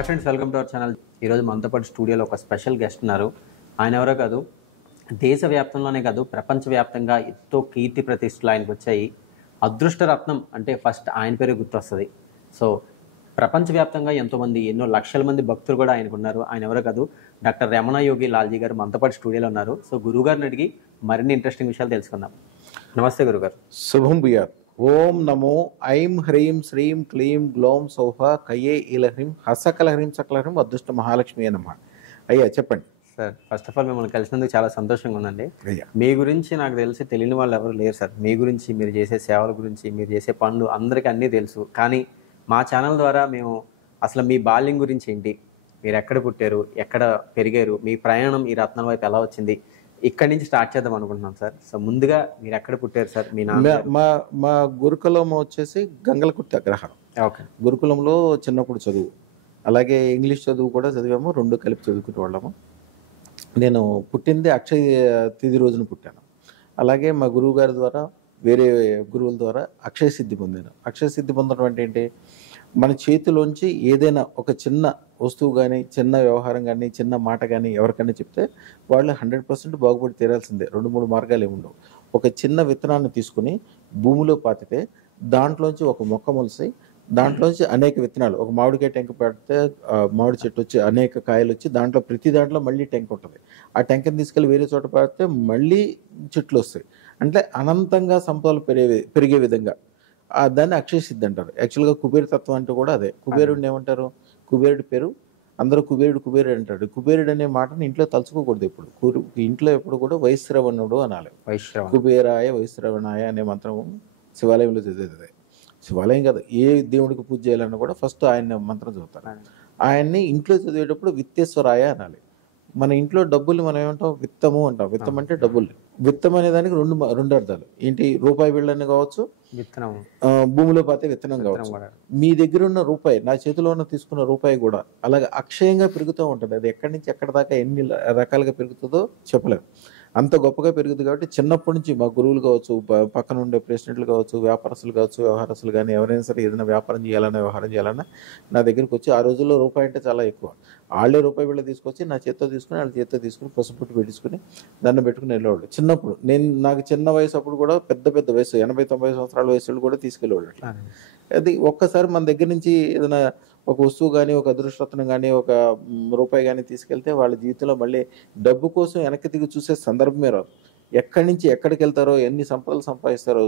Hi friends, welcome to our channel. ఈరోజు మనతో పాటు స్టూడియోలో ఒక స్పెషల్ గెస్ట్ ఉన్నారు. ఆయన ఎవరో కాదు, దేశవ్యాప్తంలోనే కాదు ప్రపంచవ్యాప్తంగా ఎంతో కీర్తి ప్రతిష్టలు ఆయనకు వచ్చాయి. అదృష్టరత్నం అంటే ఫస్ట్ ఆయన పేరే గుర్తొస్తుంది. సో ప్రపంచవ్యాప్తంగా ఎంతోమంది, ఎన్నో లక్షల మంది భక్తులు కూడా ఆయనకు ఉన్నారు. ఆయన ఎవరో కాదు, డాక్టర్ రమణ యోగి లాల్జీ గారు మనతో పాటు స్టూడియోలో ఉన్నారు. సో గురువు గారిని అడిగి మరిన్ని ఇంట్రెస్టింగ్ విషయాలు తెలుసుకుందాం. నమస్తే గురుగారు. శుభం భూయాత్. ఓం నమో ఐం హ్రీం శ్రీం క్లీం గ్లోం సౌహ కయే ఇలహ్రీం హసకలహ్రీం సకలహ్రీం అదృష్ట మహాలక్ష్మి నమః. అయ్యా చెప్పండి సార్, ఫస్ట్ ఆఫ్ ఆల్ మిమ్మల్ని కలిసినందుకు చాలా సంతోషంగా ఉందండి. అయ్యా. మీ గురించి నాకు తెలిసి తెలియని వాళ్ళు ఎవరు లేరు సార్. మీ గురించి, మీరు చేసే సేవల గురించి, మీరు చేసే పనులు అందరికీ అన్నీ తెలుసు. కానీ మా ఛానల్ ద్వారా మేము అసలు మీ బాల్యం గురించి ఏంటి, మీరు ఎక్కడ పుట్టారు, ఎక్కడ పెరిగారు, మీ ప్రయాణం ఈ రత్నం వైపు ఎలా వచ్చింది, ఇక్కడి నుంచి స్టార్ట్ చేద్దాం అనుకుంటున్నాం సార్. సో ముందుగా మీరు ఎక్కడ పుట్టారు సార్? మీ నాన్న మా గురుకులం వచ్చేసి గంగలకుర్తి అగ్రహారం. ఓకే. గురుకులంలో చిన్నప్పుడు చదువు, అలాగే ఇంగ్లీష్ చదువు కూడా చదివాము, రెండు కలిపి చదువుకునే వాళ్ళము. నేను పుట్టింది అక్షయ తిథి రోజున పుట్టాను. అలాగే మా గురువు గారి ద్వారా, వేరే గురువుల ద్వారా అక్షయ సిద్ధి పొందాను. అక్షయ సిద్ధి పొందడం అంటే ఏంటి, మన చేతిలోంచి ఏదైనా ఒక చిన్న వస్తువు కానీ, చిన్న వ్యవహారం కానీ, చిన్న మాట కానీ ఎవరికైనా చెప్తే వాళ్ళు 100% బాగుపడి తీరాల్సిందే. 2-3 మార్గాలు ఏముండవు. ఒక చిన్న విత్తనాన్ని తీసుకుని భూమిలో పాతితే దాంట్లోంచి ఒక మొక్క మొలిసి, దాంట్లోంచి అనేక విత్తనాలు, ఒక మామిడికాయ టెంక పెడితే మామిడి చెట్టు వచ్చి అనేక కాయలు వచ్చి దాంట్లో ప్రతి దాంట్లో మళ్ళీ టెంక ఉంటుంది. ఆ టెంకని తీసుకెళ్ళి వేరే చోట పెడితే మళ్ళీ చెట్లు వస్తాయి. అంటే అనంతంగా సంపదలు పెరిగే విధంగా దాన్ని అక్షయ సిద్ధి అంటారు. యాక్చువల్గా కుబేర తత్వం అంటే కూడా అదే. కుబేరుడిని ఏమంటారు, కుబేరుడి పేరు అందరూ కుబేరుడు అంటాడు. కుబేరుడు అనే మాటని ఇంట్లో తలుచుకోకూడదు. ఎప్పుడు ఇంట్లో ఎప్పుడు కూడా వైశ్రవణుడు అనాలి. కుబేరాయ వైశ్రవణాయ అనే మంత్రం శివాలయంలో చదివేది. శివాలయం కాదు, ఏ దేవుడికి పూజ చేయాలన్నా కూడా ఫస్ట్ ఆయన మంత్రం చదువుతారు. ఆయన్ని ఇంట్లో చదివేటప్పుడు విత్తేశ్వరాయ అనాలి. మన ఇంట్లో డబ్బులు మనం ఏమంటాం, విత్తము అంటాం. విత్తం అంటే డబ్బులు. విత్తం అనే దానికి రెండు అర్థాలు ఏంటి, రూపాయి బిళ్ళని కావచ్చు, విత్తనం, భూమిలో పాతే విత్తనం కావచ్చు. మీ దగ్గర ఉన్న రూపాయి, నా చేతిలో ఉన్న తీసుకున్న రూపాయి కూడా అలాగే అక్షయంగా పెరుగుతూ ఉంటుంది. అది ఎక్కడి నుంచి ఎక్కడి దాకా ఎన్ని రకాలుగా పెరుగుతుందో చెప్పలేము. అంత గొప్పగా పెరుగుతుంది. కాబట్టి చిన్నప్పటి నుంచి మా గురువులు కావచ్చు, పక్కన ఉండే ప్రెసిడెంట్లు కావచ్చు, వ్యాపారస్తులు కావచ్చు, వ్యవహారస్తులు కానీ ఎవరైనా సరే ఏదైనా వ్యాపారం చేయాలన్నా, వ్యవహారం చేయాలన్నా నా దగ్గరికి వచ్చి, ఆ రోజుల్లో రూపాయి అంటే చాలా ఎక్కువ, వాళ్ళే రూపాయి బిళ్ళ తీసుకొచ్చి నా చేత్తో తీసుకుని, వాళ్ళ చేత్తో తీసుకుని పసుపుట్టు పెట్టించుకుని దండం పెట్టుకుని వెళ్ళేవాళ్ళు. చిన్నప్పుడు నాకు చిన్న వయసు అప్పుడు కూడా పెద్ద వయసు 80-90 సంవత్సరాల వయసు కూడా తీసుకెళ్ళేవాళ్ళు. అది ఒక్కసారి మన దగ్గర నుంచి ఏదైనా ఒక వస్తువు కానీ, ఒక అదృష్టరత్నం కానీ, ఒక రూపాయి కానీ తీసుకెళ్తే వాళ్ళ జీవితంలో మళ్ళీ డబ్బు కోసం వెనక్కి తిరిగి చూసే సందర్భమే రాదు. ఎక్కడి నుంచి ఎక్కడికి వెళ్తారో, ఎన్ని సంపదలు సంపాదిస్తారో.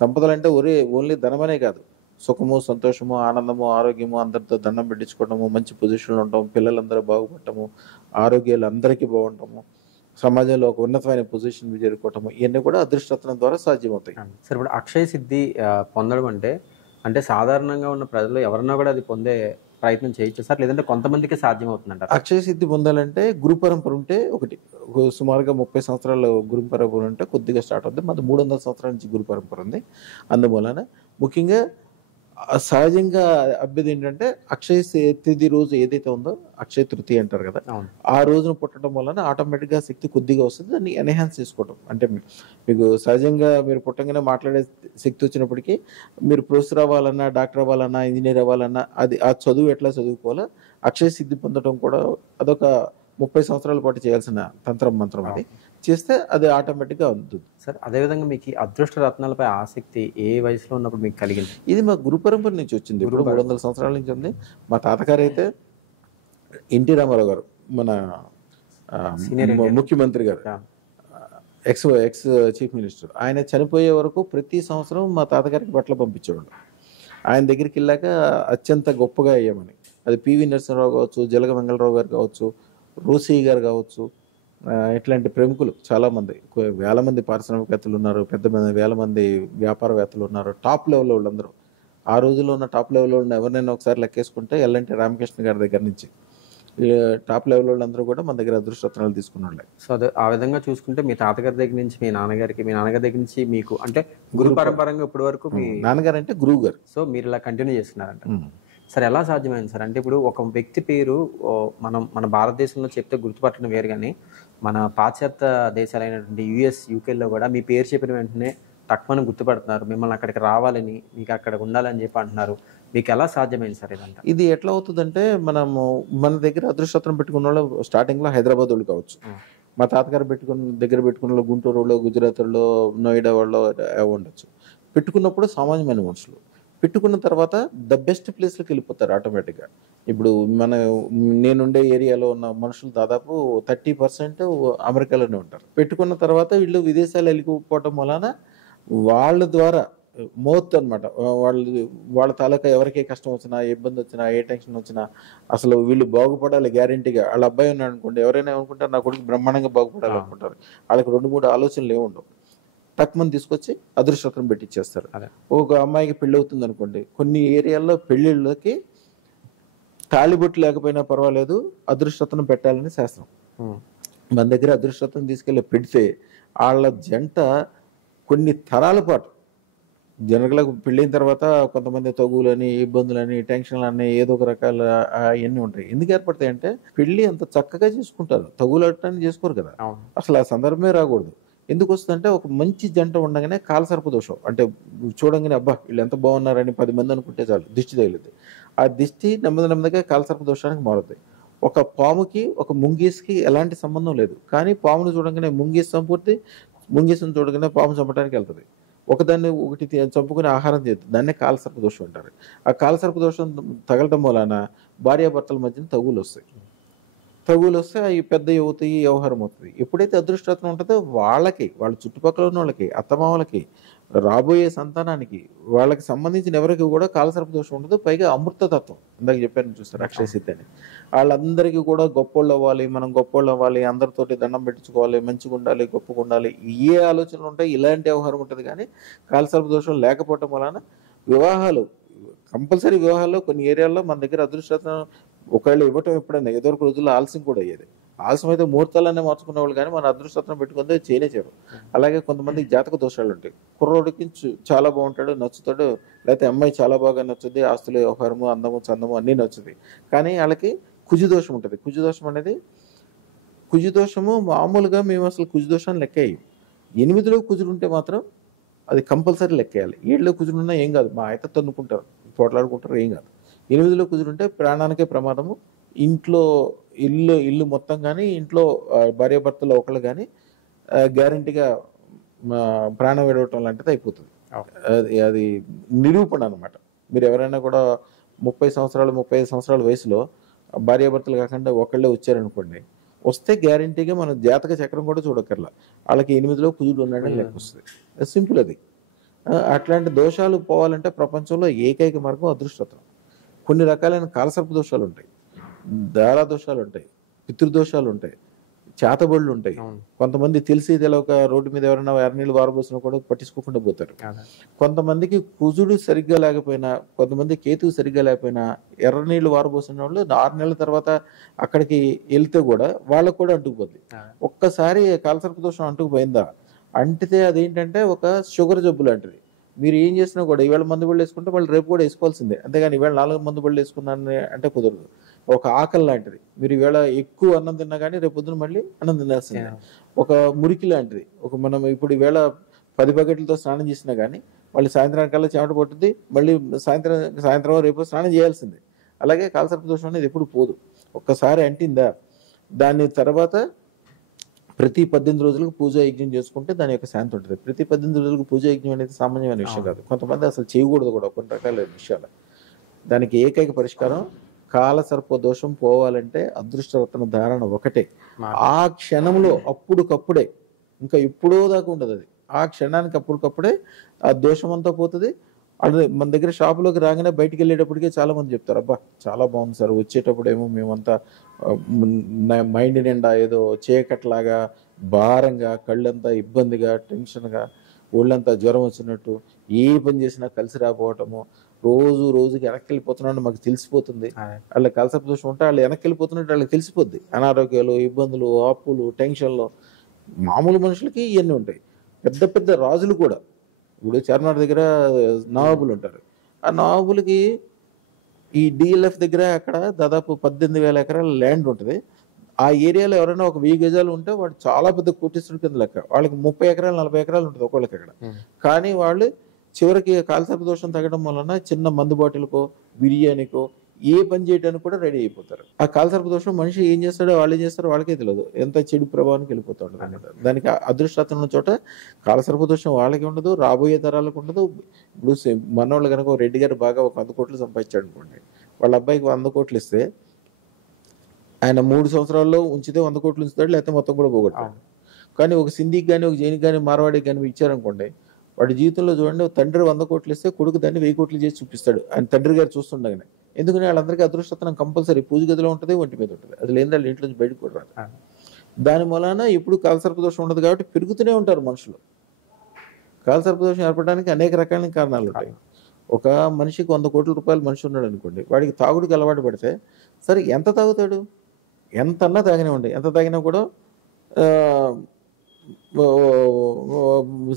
సంపదలు అంటే ఓన్లీ ధనమనే కాదు, సుఖము, సంతోషము, ఆనందము, ఆరోగ్యము, అందరితో దండం పెట్టించుకోవటము, మంచి పొజిషన్లో ఉండటం, పిల్లలందరూ బాగుపడటము, ఆరోగ్యాలు అందరికీ బాగుంటాము, సమాజంలో ఒక ఉన్నతమైన పొజిషన్ చేరుకోవటము, ఇవన్నీ కూడా అదృష్టరత్నం ద్వారా సాధ్యమవుతాయి. సరే, ఇప్పుడు అక్షయ సిద్ధి పొందడం అంటే సాధారణంగా ఉన్న ప్రజలు ఎవరన్నా కూడా అది పొందే ప్రయత్నం చేయొచ్చు సార్, లేదంటే కొంతమందికి సాధ్యం అవుతుందంట? అక్షయ సిద్ధి పొందాలంటే గురు పరంపర ఉంటే ఒకటి, సుమారుగా 30 సంవత్సరాల గురు పరంపర ఉంటే కొద్దిగా స్టార్ట్ అవుతుంది. మాది 300 సంవత్సరాల నుంచి గురు పరంపర ఉంది. అందువలన ముఖ్యంగా సహజంగా అభ్యర్థి ఏంటంటే అక్షయ తిథి రోజు ఏదైతే ఉందో, అక్షయ తృతీయ అంటారు కదా, ఆ రోజున పుట్టడం వలన ఆటోమేటిక్గా శక్తి కొద్దిగా వస్తుంది. దాన్ని ఎన్హాన్స్ చేసుకోవడం అంటే, మీకు సహజంగా మీరు పుట్టంగానే మాట్లాడే శక్తి వచ్చినప్పటికీ మీరు ప్రొఫెసర్ అవ్వాలన్నా, డాక్టర్ అవ్వాలన్నా, ఇంజనీర్ అవ్వాలన్నా, అది ఆ చదువు ఎట్లా చదువుకోవాలో అక్షయ సిద్ధి పొందడం కూడా అదొక 30 సంవత్సరాల పాటు చేయాల్సిన మంత్రం. అది చేస్తే అది ఆటోమేటిక్గా అవుతుంది సార్. అదేవిధంగా మీకు అదృష్ట రత్నాలపై ఆసక్తి ఏ వయసులో ఉన్నప్పుడు మీకు కలిగింది? ఇది మా గురు పరంపర నుంచి వచ్చింది. ఇప్పుడు 300 సంవత్సరాల నుంచి ఉంది. మా తాతగారు అయితే ఎన్టీ రామారావు గారు, మన ముఖ్యమంత్రి గారు, ఎక్స్ చీఫ్ మినిస్టర్, ఆయన చనిపోయే వరకు ప్రతి సంవత్సరం మా తాతగారికి బట్టలు పంపించేవాళ్ళు. ఆయన దగ్గరికి వెళ్ళాక అత్యంత గొప్పగా అయ్యామని. అది పివి నరసింహరావు కావచ్చు, జలగ వెంగళరావు గారు కావచ్చు, రోసీ గారు కావచ్చు, ఇట్లాంటి ప్రముఖులు చాలామంది, వేల మంది పారిశ్రామికవేత్తలు ఉన్నారు, వేల మంది వ్యాపారవేత్తలు ఉన్నారు. టాప్ లెవెల్లో వాళ్ళందరూ, ఆ రోజుల్లో ఉన్న టాప్ లెవెల్లో ఉన్న ఎవరినైనా ఒకసారి లెక్కేసుకుంటే ఎల్ఎన్టీ రామకృష్ణ గారి దగ్గర నుంచి టాప్ లెవెల్ వాళ్ళందరూ కూడా మన దగ్గర అదృష్టరత్నాలు తీసుకున్నాళ్ళే. సో అదే ఆ విధంగా చూసుకుంటే మీ తాతగారి దగ్గర నుంచి మీ నాన్నగారికి, మీ నాన్నగారి దగ్గర నుంచి మీకు, అంటే గురు పరంపరంగా ఇప్పటి వరకు మీ నాన్నగారు అంటే గురువు గారు. సో మీరు ఇలా కంటిన్యూ చేస్తున్నారంట. సార్, ఎలా సాధ్యమైంది సార్? అంటే ఇప్పుడు ఒక వ్యక్తి పేరు మన భారతదేశంలో చెప్తే గుర్తుపట్టడం వేరు, కానీ మన పాశ్చాత్య దేశాలైనటువంటి యుఎస్, యూకేలో కూడా మీ పేరు చెప్పిన వెంటనే తక్కువని గుర్తుపడుతున్నారు, మిమ్మల్ని అక్కడికి రావాలని, మీకు అక్కడ ఉండాలని చెప్పి అంటున్నారు. మీకు ఎలా సాధ్యమైంది సార్ ఇదంతా? ఇది ఎట్లా అవుతుందంటే మనము మన దగ్గర అదృష్టం పెట్టుకున్న వాళ్ళు స్టార్టింగ్లో హైదరాబాద్ వాళ్ళు కావచ్చు. మా తాతగారు దగ్గర పెట్టుకున్న వాళ్ళు గుంటూరు వాళ్ళు, గుజరాత్ వాళ్ళు, నోయిడా వాళ్ళు ఉండొచ్చు. పెట్టుకున్నప్పుడు సామాన్యమైన మనుషులు. పెట్టుకున్న తర్వాత ద బెస్ట్ ప్లేస్‌లోకి వెళ్ళిపోతారు ఆటోమేటిక్‌గా. ఇప్పుడు నేనుండే ఏరియాలో ఉన్న మనుషులు దాదాపు 30% అమెరికాలోనే ఉంటారు. పెట్టుకున్న తర్వాత వీళ్ళు విదేశాలు వెళ్ళిపోవటం వలన వాళ్ళ ద్వారా మౌత్ అనమాట. వాళ్ళ తాలూకా ఎవరికి ఏ కష్టం వచ్చినా, ఏ ఇబ్బంది వచ్చినా, ఏ టెన్షన్ వచ్చినా అసలు వీళ్ళు బాగుపడాలి గ్యారంటీగా. వాళ్ళ అబ్బాయి ఉన్నాడు అనుకోండి, ఎవరైనా ఏమనుకుంటారు నా కొడుకు బ్రహ్మాండంగా బాగుపడాలి అనుకుంటారు. వాళ్ళకి 2, 3 ఆలోచనలు ఏముండవు. టక్‌మని తీసుకొచ్చి అదృష్టం పెట్టిచ్చేస్తారు. ఒక అమ్మాయికి పెళ్లి అవుతుంది అనుకోండి, కొన్ని ఏరియాల్లో పెళ్లిళ్ళకి తాళిబొట్టు లేకపోయినా పర్వాలేదు అదృష్టం పెట్టాలని శాస్త్రం. మన దగ్గర అదృష్టం తీసుకెళ్ళి పెడితే వాళ్ళ జంట కొన్ని తరాల పాటు జనరల్‌గా పెళ్ళైన తర్వాత కొంతమంది తగువులని, ఇబ్బందులని, టెన్షన్‌లని ఏదో ఒక రకాల అయన్నీ ఉంటాయి. ఎందుకు ఏర్పడతాయంటే పెళ్లి అంత చక్కగా చేసుకుంటారు. తగులటాన్ని చేసుకోరు కదా! అసలు ఆ సందర్భమే రాకూడదు. ఎందుకొస్తదంటే ఒక మంచి జంట ఉండగానే కాలసర్ప దోషం. అంటే చూడంగానే అబ్బా! వీళ్ళు ఎంత బాగున్నారని 10 మంది అనుకుంటే చాలు దిష్టి తగిలిద్ది. ఆ దిష్టి నెమ్మదిగా కాలసర్ప దోషానికి మారుతాయి. ఒక పాముకి, ఒక ముంగీస్‌కి ఎలాంటి సంబంధం లేదు. కానీ పామును చూడంగానే ముంగీస్ చంపుద్ది. ముంగీసుని చూడగానే పాము చంపడానికి వెళ్తది. ఒకటి చంపుకొని ఆహారం చేద్ది. దాన్నే కాలసర్ప దోషం అంటారు. ఆ కాలసర్ప దోషం తగలటం వలన భార్యాభర్తల మధ్యన తగువులొస్తాయి. తగువులొస్తే అయి పెద్దయవుతాయి, వ్యవహారం అవుతది. ఎప్పుడైతే అదృష్టరత్నం ఉంటదో వాళ్ళ చుట్టుపక్కల ఉన్నోళ్ళకి, అత్తమామలకి, రాబోయే సంతానానికి, వాళ్ళకి సంబంధించిన ఎవరికి కూడా కాలసర్ప దోషం ఉండదు. పైగా అమృతతత్వం. ఇందాక చెప్పాను చూసారా అక్షయ సిద్ధి అని. ఆళ్ళందరికీ కూడా గొప్పోళ్ళవ్వాలి, మనం గొప్పోళ్ళవ్వాలి, అందరితోటి దండం పెట్టించుకోవాలి, మంచిగుండాలి, గొప్పగుండాలి. ఏ ఆలోచనలు ఉంటాయి, ఇలాంటి వ్యవహారం ఉంటది గానీ, కాలసర్ప దోషం లేకపోవటం వలన వివాహాలు కంపల్సరీ వివాహాల్లో కొన్ని ఏరియాల్లో మన దగ్గర అదృష్టరత్నం ఒకవేళ ఇవ్వటం ఎప్పుడైనా ఇదివరకు రోజుల్లో ఆలస్యం కూడా అయ్యేది. ఆలస్యం అయితే ముహూర్తాలనే మార్చుకునేవాళ్ళు కానీ మన అదృష్టరత్నం పెట్టుకుంటే చేయరు. అలాగే కొంతమందికి జాతక దోషాలు ఉంటాయి. కుర్రోడికి చాలా బాగుంటాడు, నచ్చుతాడు. లేకపోతే అమ్మాయి చాలా బాగా నచ్చుద్ది. ఆస్తులు, వ్యవహారము, అందము, చందము అన్నీ నచ్చుతాయి. కానీ వాళ్ళకి కుజుదోషం ఉంటుంది. కుజుదోషము మామూలుగా మేము అసలు కుజుదోషాన్ని లెక్కేయం. 8లో కుజుడుంటే మాత్రం అది కంపల్సరీ లెక్కేయాలి. 7లో కుజుడున్నా ఏం కాదు. మా అయితే తన్నుకుంటారు, పోట్లాడుకుంటారు, ఏం కాదు. 8లో కుజుడుంటే ప్రాణానికే ప్రమాదము. ఇంట్లో ఇల్లు మొత్తం కానీ, ఇంట్లో భార్యాభర్తలు ఒకళ్ళు కానీ గ్యారంటీగా ప్రాణం విడవటం లాంటిది అయిపోతుంది. అది నిరూపణ అనమాట. మీరు ఎవరైనా కూడా 30 సంవత్సరాలు, 35 సంవత్సరాల వయసులో భార్యాభర్తలు కాకుండా ఒకళ్ళే వచ్చారనుకోండి, వస్తే గ్యారంటీగా మనం జాతక చక్రం కూడా చూడక్కర్లా. వాళ్ళకి 8లో కుజుడు ఉన్నాడని లెక్క వస్తుంది. సింపుల్ అది. అట్లాంటి దోషాలు పోవాలంటే ప్రపంచంలో ఏకైక మార్గం అదృష్టరత్నం. కొన్ని రకాలైన కాలసర్ప దోషాలు ఉంటాయి, దారా దోషాలు ఉంటాయి, పితృదోషాలు ఉంటాయి, చేతబడులు ఉంటాయి. కొంతమంది తెలిసి తెలవక రోడ్డు మీద ఎవరైనా ఎర్రనీళ్ళు వారబోసినా కూడా పట్టించుకోకుండా పోతారు. కొంతమందికి కుజుడు సరిగ్గా లేకపోయినా, కొంతమంది కేతువు సరిగ్గా లేకపోయినా ఎర్రనీళ్ళు వారబోసిన వాళ్ళు 6 నెలల తర్వాత అక్కడికి వెళ్తే కూడా వాళ్ళకు కూడా అంటుకుపోద్ది. ఒక్కసారి కాలసర్ప దోషం అంటుకుపోయిందా, అంటితే అదేంటంటే ఒక షుగర్ జబ్బు లాంటిది. మీరు ఏం చేసినా కూడా ఈవేళ మందు బళ్ళు వేసుకుంటే వాళ్ళు రేపు కూడా వేసుకోవాల్సిందే. అంతేగాని ఈవేళ 4 మందు బళ్ళు వేసుకున్నాను అంటే కుదరదు. ఒక ఆకలి లాంటిది. మీరు ఈవేళ ఎక్కువ అన్నం తిన్నా కానీ రేపు పొద్దున మళ్ళీ అన్నం తినాల్సిందే. ఒక మురికి లాంటిది. మనం ఇప్పుడు ఈవేళ 10 బకెట్లతో స్నానం చేసినా కానీ మళ్ళీ సాయంత్రానికల్లా చెమట పట్టుద్ది. మళ్ళీ సాయంత్రం రేపు స్నానం చేయాల్సిందే. అలాగే కాలసర్ప దోషం అనేది ఎప్పుడు పోదు. ఒక్కసారి అంటిందా దాని తర్వాత ప్రతి 18 రోజులకు పూజా యజ్ఞం చేసుకుంటే దాని యొక్క శాంతి ఉంటుంది. ప్రతి 18 రోజులకు పూజా యజ్ఞం అనేది సామాన్యమైన విషయం కాదు. కొంతమంది అసలు చేయకూడదు కూడా కొన్ని రకాల విషయాలు. దానికి ఏకైక పరిష్కారం కాలసర్ప దోషం పోవాలంటే అదృష్టరత్న ధారణ ఒకటే. ఆ క్షణంలో అప్పుడుకప్పుడే, ఇంకా ఎప్పుడో దాకా ఉండదు అది. ఆ క్షణానికి అప్పుడుకప్పుడే ఆ దోషం అంతా పోతుంది. అదే మన దగ్గర షాపులోకి రాగానే బయటికి వెళ్ళేటప్పటికే చాలా మంది చెప్తారు, అబ్బా చాలా బాగుంది సార్, వచ్చేటప్పుడేమో మేమంతా మైండ్ నిండా ఏదో చీకట్లాగా, భారంగా, కళ్ళంతా ఇబ్బందిగా, టెన్షన్గా, ఒళ్ళంతా జ్వరం వచ్చినట్టు, ఏ పని చేసినా కలిసి రాకపోవటము, రోజుకి వెనక్కి వెళ్ళిపోతున్నాడు మాకు తెలిసిపోతుంది. వాళ్ళకి కాలసర్ప దోషం ఉంటే వాళ్ళు వెనక్కి వెళ్ళిపోతున్నట్టు వాళ్ళకి తెలిసిపోద్ది. అనారోగ్యాలు, ఇబ్బందులు, అప్పులు, టెన్షన్లు. మామూలు మనుషులకి ఇవన్నీ ఉంటాయి. పెద్ద పెద్ద రాజులు కూడా, ఇప్పుడు చార్మినార్ దగ్గర నవాబులు ఉంటారు. ఆ నవాబులకి ఈ డిఎల్ఎఫ్ దగ్గర అక్కడ దాదాపు 18,000 ఎకరాల ల్యాండ్ ఉంటుంది. ఆ ఏరియాలో ఎవరైనా ఒక 1000 గజాలు ఉంటే వాడు చాలా పెద్ద కోటీశ్వరుడి కింద లెక్క. వాళ్ళకి 30 ఎకరాలు, 40 ఎకరాలు ఉంటుంది ఒక్కొక్కరికి అక్కడ. కానీ వాళ్ళు చివరికి కాలసర్ప దోషం తగ్గడం వలన చిన్న మందు బాటిల్కో బిర్యానీకో ఏ పని చేయడానికి కూడా రెడీ అయిపోతారు. ఆ కాలసర్ప దోషం మనిషి ఏం చేస్తాడో వాళ్ళు ఏం చేస్తారో వాళ్ళకే తెలియదు, ఎంత చెడు ప్రభావానికి వెళ్ళిపోతాడు అనమాట. దానికి అదృష్టం ఉన్న చోట కాలసర్ప దోషం వాళ్ళకి ఉండదు, రాబోయే తరాలకు ఉండదు. ఇప్పుడు మనోళ్ళు కనుక రెడ్డి గారు బాగా ఒక 100 కోట్లు సంపాదించాడు అనుకోండి, వాళ్ళ అబ్బాయికి 100 కోట్లు ఇస్తే ఆయన 3 సంవత్సరాల్లో ఉంచితే 100 కోట్లు ఉంచుతాడు, లేకపోతే మొత్తం కూడా పోగొడతాడు. కానీ ఒక సింధికి కానీ ఒక జైనికి కానీ మార్వాడికి కానీ ఇచ్చారనుకోండి, వాడి జీవితంలో చూడండి, తండ్రి 100 కోట్లు ఇస్తే కొడుకు దాన్ని 1000 కోట్లు చేసి చూపిస్తాడు ఆయన తండ్రి గారు చూస్తుండగానే. ఎందుకని వాళ్ళందరికీ అదృష్టం కంపల్సరీ పూజ గదిలో ఉంటుంది, ఒంటి మీద ఉంటుంది. అది లేని వాళ్ళు ఇంట్లో నుంచి బయటకు కూడా రాదు. దాని మూలాన ఎప్పుడు కాలసర్ప దోషం ఉండదు కాబట్టి పెరుగుతూనే ఉంటారు మనుషులు. కాలసర్ప దోషం ఏర్పడడానికి అనేక రకాల కారణాలు ఉంటాయి. ఒక మనిషికి 100 కోట్ల రూపాయలు మనిషి ఉన్నాడు అనుకోండి, వాడికి తాగుడికి అలవాటు పడితే సరే ఎంత తాగుతాడు, ఎంతన్నా తాగినివ్వండి, ఎంత తాగినా కూడా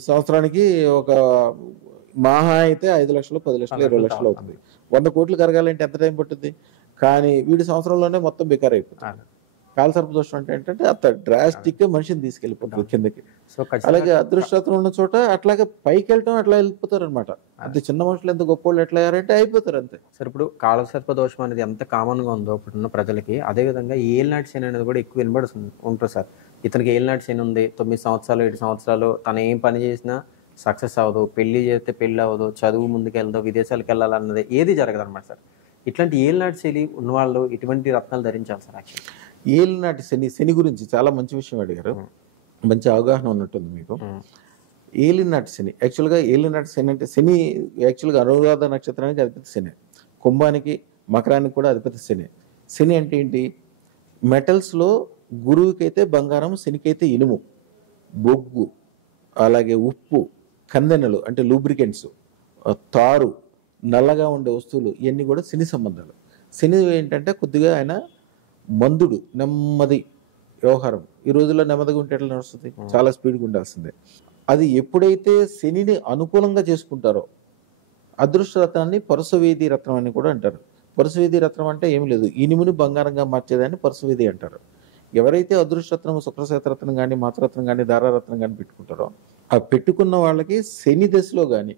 సంవత్సరానికి ఒక మహా అయితే 5 లక్షలు 10 లక్షలు 20 లక్షలు అవుతుంది. 100 కోట్లు కరగాలంటే ఎంత టైం పట్టుద్ది? కానీ వీడి సంవత్సరంలోనే మొత్తం బెకార్ అయిపోతుంది. కాలసర్ప దోషం అంటే ఏంటంటే అంత డ్రాస్టిక్ గా మనిషిని తీసుకెళ్ళిపోతుంది కిందకి. అలాగే అదృష్టం ఉన్న చోట అట్లాగే పైకి వెళ్ళటం అట్లా వెళ్ళిపోతారు అనమాట. అంతే చిన్న మనుషులు ఎంత గొప్ప వాళ్ళు ఎట్లా అయ్యారంటే అయిపోతారు అంతే. సార్ ఇప్పుడు కాలసర్ప దోషం అనేది ఎంత కామన్ గా ఉందో ఇప్పుడున్న ప్రజలకి, అదే విధంగా ఏలినాటి శని అనేది కూడా ఎక్కువ వినబడుతుంది ఉంటుంది సార్. ఇతనికి ఏలినాటి శని ఉంది, 9 సంవత్సరాలు 7 సంవత్సరాలు తను ఏం పని చేసినా సక్సెస్ అవ్వదు, పెళ్లి చేస్తే పెళ్లి అవ్వదు, చదువు ముందుకు వెళ్దాం, విదేశాలకు వెళ్ళాలన్నది ఏది జరగదు అనమాట సార్. ఇట్లాంటి ఏలినాటి శని ఉన్నవాళ్ళు ఇటువంటి రత్నాలు ధరించాలి సార్. యాక్చువల్లీ ఏలినాటి శని గురించి చాలా మంచి విషయం అడిగారు, మంచి అవగాహన ఉన్నట్టుంది మీకు. ఏలినాటి శని యాక్చువల్గా ఏలినాటి శని అంటే శని యాక్చువల్గా అనురాధ నక్షత్రానికి అధిపతి శని, కుంభానికి మకరానికి కూడా అధిపతి శని. శని అంటే ఏంటి? మెటల్స్లో గురువుకి అయితే బంగారం, శనికైతే ఇనుము, బొగ్గు, అలాగే ఉప్పు, కందెనలు అంటే లూబ్రికెంట్స్, తారు, నల్లగా ఉండే వస్తువులు, ఇవన్నీ కూడా శని సంబంధాలు. శని ఏంటంటే కొద్దిగా ఆయన మందుడు, నెమ్మది వ్యవహారం. ఈ రోజుల్లో నెమ్మదిగా ఉంటే ఎట్లా నడుస్తుంది? చాలా స్పీడ్గా ఉండాల్సిందే. అది ఎప్పుడైతే శనిని అనుకూలంగా చేసుకుంటారో, అదృష్ట రత్నాన్ని పరుసవేది రత్నం అని కూడా అంటారు. పరుసవేది రత్నం అంటే ఏమి లేదు, ఇనుముని బంగారంగా మార్చేదాన్ని పరుసవేది అంటారు. ఎవరైతే అదృష్టరత్నం, శుక్రశేతరత్నం కానీ, మాతరత్నం కానీ, దారారత్నం కానీ పెట్టుకుంటారో, ఆ పెట్టుకున్న వాళ్ళకి శని దశలో కానీ,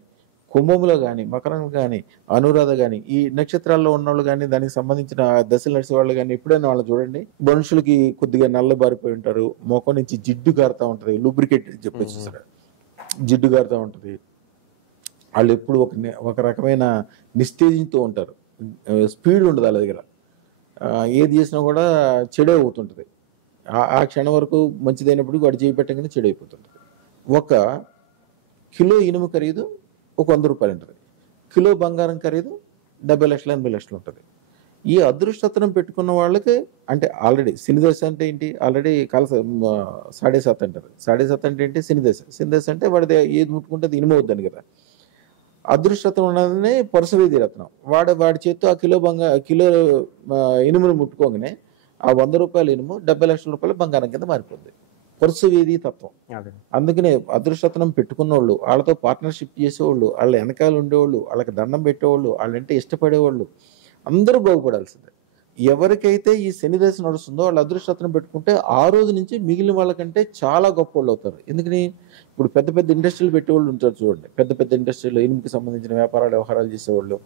కుంభంలో కానీ, మకరం కానీ, అనురాధ కానీ, ఈ నక్షత్రాల్లో ఉన్నవాళ్ళు కానీ, దానికి సంబంధించిన దశలు నడిచే వాళ్ళు కానీ ఎప్పుడైనా వాళ్ళు చూడండి, మనుషులకి కొద్దిగా నల్లబారిపోయి ఉంటారు, మొఖం నుంచి జిడ్డు కారుతూ ఉంటుంది, లూబ్రికేట్ చెప్పేసి సరే జిడ్డు కారుతూ ఉంటుంది. వాళ్ళు ఎప్పుడు ఒక రకమైన నిస్తేజంతో ఉంటారు, స్పీడ్ ఉండదు వాళ్ళ దగ్గర, ఏది చేసినా కూడా చెడే అవుతుంటుంది. ఆ క్షణం వరకు మంచిదైనప్పుడు వాడు చేయి పెట్టగానే చెడైపోతుంటుంది. 1 కిలో ఇనుము ఖరీదు ఒక 100 రూపాయలు ఉంటుంది, కిలో బంగారం ఖరీదు 70 లక్షలు 80 లక్షలు ఉంటుంది. ఈ అదృష్టరత్నం పెట్టుకున్న వాళ్ళకి అంటే ఆల్రెడీ శనిదశ అంటే ఏంటి? ఆల్రెడీ 7.5 అంటారు. 7.5 అంటే ఏంటి? శనిదశ అంటే వాడిది ఏది ముట్టుకుంటే అది ఇనుము అవుద్దని కదా. అదృష్టరత్నం ఉన్నదని పరుసవేది రత్నం. వాడి చేత్తో ఆ కిలో ఇనుమును ముట్టుకోగానే ఆ 100 రూపాయల ఇనుము 70 లక్షల రూపాయల బంగారం కింద మారిపోద్ది. పరుసవేది తత్వం. అందుకనే అదృష్టరత్నం పెట్టుకున్న వాళ్ళు, వాళ్ళతో పార్ట్నర్షిప్ చేసేవాళ్ళు, వాళ్ళ వెనకాల ఉండేవాళ్ళు, వాళ్ళకి దండం పెట్టేవాళ్ళు, వాళ్ళంటే ఇష్టపడేవాళ్ళు అందరూ బాగుపడాల్సిందే. ఎవరికైతే ఈ శని దశ నడుస్తుందో వాళ్ళు అదృష్టరత్నం పెట్టుకుంటే ఆ రోజు నుంచి మిగిలిన వాళ్ళకంటే చాలా గొప్ప వాళ్ళు అవుతారు. ఎందుకని? ఇప్పుడు పెద్ద పెద్ద ఇండస్ట్రీలు పెట్టేవాళ్ళు ఉంటారు చూడండి, పెద్ద పెద్ద ఇండస్ట్రీలు, ఇనుముకి సంబంధించిన వ్యవహారాలు చేసేవాళ్ళు,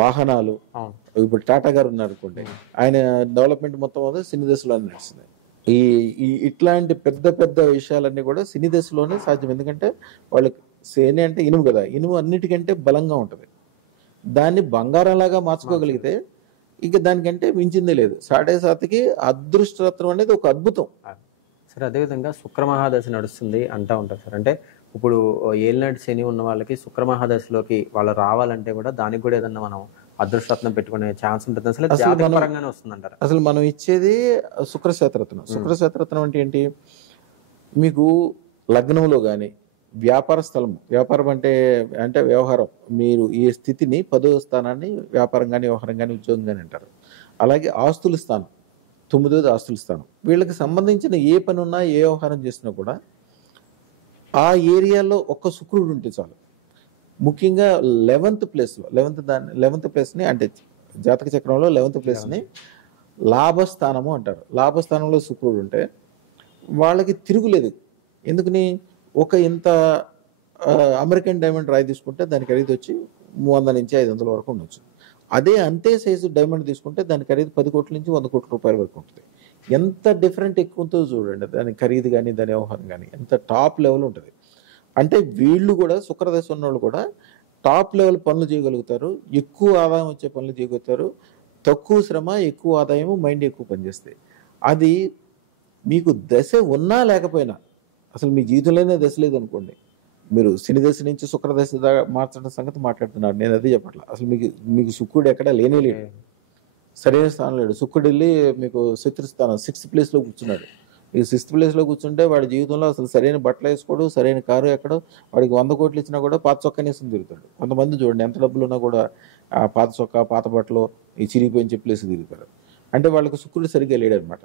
వాహనాలు. ఇప్పుడు టాటా గారు ఉన్నారు అనుకోండి, ఆయన డెవలప్మెంట్ మొత్తం అదే శని దశలోనే నడుస్తుంది. ఇట్లాంటి పెద్ద పెద్ద విషయాలన్నీ కూడా శని దశలోనే సాధ్యం. ఎందుకంటే వాళ్ళకి శని అంటే ఇనుము కదా, ఇనుము అన్నిటికంటే బలంగా ఉంటుంది. దాన్ని బంగారంలాగా మార్చుకోగలిగితే ఇక దానికంటే మించిందే లేదు. 7.5కి అదృష్టరత్నం అనేది ఒక అద్భుతం సార్. అదేవిధంగా శుక్రమహాదశ నడుస్తుంది అంటూ ఉంటారు సార్. అంటే ఇప్పుడు ఏలినాటి శని ఉన్న వాళ్ళకి శుక్రమహాదశలోకి వాళ్ళు రావాలంటే కూడా దానికి కూడా ఏదన్నా మనం అదృష్టరత్నం పెట్టుకునే ఛాన్స్ ఉంటుంది అసలు జాతకపరంగానే వస్తుందంటారు. అసలు మనం ఇచ్చేది శుక్రశేతరత్నం. శుక్రశేతరత్నం అంటే ఏంటి? మీకు లగ్నంలో కానీ, వ్యాపార స్థలం, వ్యాపారం అంటే వ్యవహారం, మీరు ఈ స్థితిని 10వ స్థానాన్ని వ్యాపారం కానీ, వ్యవహారం కానీ, ఉద్యోగం కానీ అంటారు. అలాగే ఆస్తుల స్థానం 9వది ఆస్తుల స్థానం. వీళ్ళకి సంబంధించిన ఏ పని ఉన్నా, ఏ వ్యవహారం చేసినా కూడా ఆ ఏరియాలో ఒక్క శుక్రుడు ఉంటే చాలు. ముఖ్యంగా 11th ప్లేస్లో 11th ప్లేస్ని అంటే జాతక చక్రంలో 11th ప్లేస్ని లాభస్థానము అంటారు. లాభస్థానంలో శుక్రుడు ఉంటే వాళ్ళకి తిరుగులేదు. ఎందుకని? ఇంత అమెరికన్ డైమండ్ రాయి తీసుకుంటే దాని ఖరీదు వచ్చి 100 నుంచి 500 వరకు ఉండొచ్చు. అదే అంతే సైజు డైమండ్ తీసుకుంటే దాని ఖరీదు 10 కోట్ల నుంచి 100 కోట్ల రూపాయల వరకు ఉంటుంది. ఎంత డిఫరెంట్ ఎక్కువ ఉంటుందో చూడండి, దాని ఖరీదు కానీ దాని వ్యవహారం కానీ ఎంత టాప్ లెవెల్ ఉంటుంది. అంటే వీళ్ళు కూడా శుక్రదశ ఉన్నోళ్ళు కూడా టాప్ లెవెల్ పనులు చేయగలుగుతారు, ఎక్కువ ఆదాయం వచ్చే పనులు చేయగలుగుతారు, తక్కువ శ్రమ ఎక్కువ ఆదాయము, మైండ్ ఎక్కువ పనిచేస్తాయి. అది మీకు దశ ఉన్నా లేకపోయినా, అసలు మీ జీవితంలోనే దశ లేదనుకోండి, మీరు శని దశ నుంచి శుక్రదశ దాకా మార్చడం సంగతి మాట్లాడుతున్నారు, నేను అదే చెప్పట్లా. అసలు మీకు శుక్రుడు ఎక్కడా లేనే లేడు, సరైన స్థానం లేడు. శుక్రుడు వెళ్ళి మీకు శత్రుస్థానం 6th ప్లేస్లో కూర్చున్నాడు. ఈ 6th ప్లేస్లో కూర్చుంటే వాడి జీవితంలో అసలు సరైన బట్టలు వేసుకోడు, సరైన కారు ఎక్కడో, వాడికి 100 కోట్లు ఇచ్చినా కూడా పాత చొక్కా వేసుకుని తిరుగుతాడు. కొంతమంది చూడండి ఎంత డబ్బులు ఉన్నా కూడా ఆ పాత చొక్కా పాత బట్టలు ఈ చిరిగిపోయిన చెప్పలేసి తిరుగుతారు. అంటే వాళ్ళకి శుక్రుడు సరిగ్గా లేడనమాట.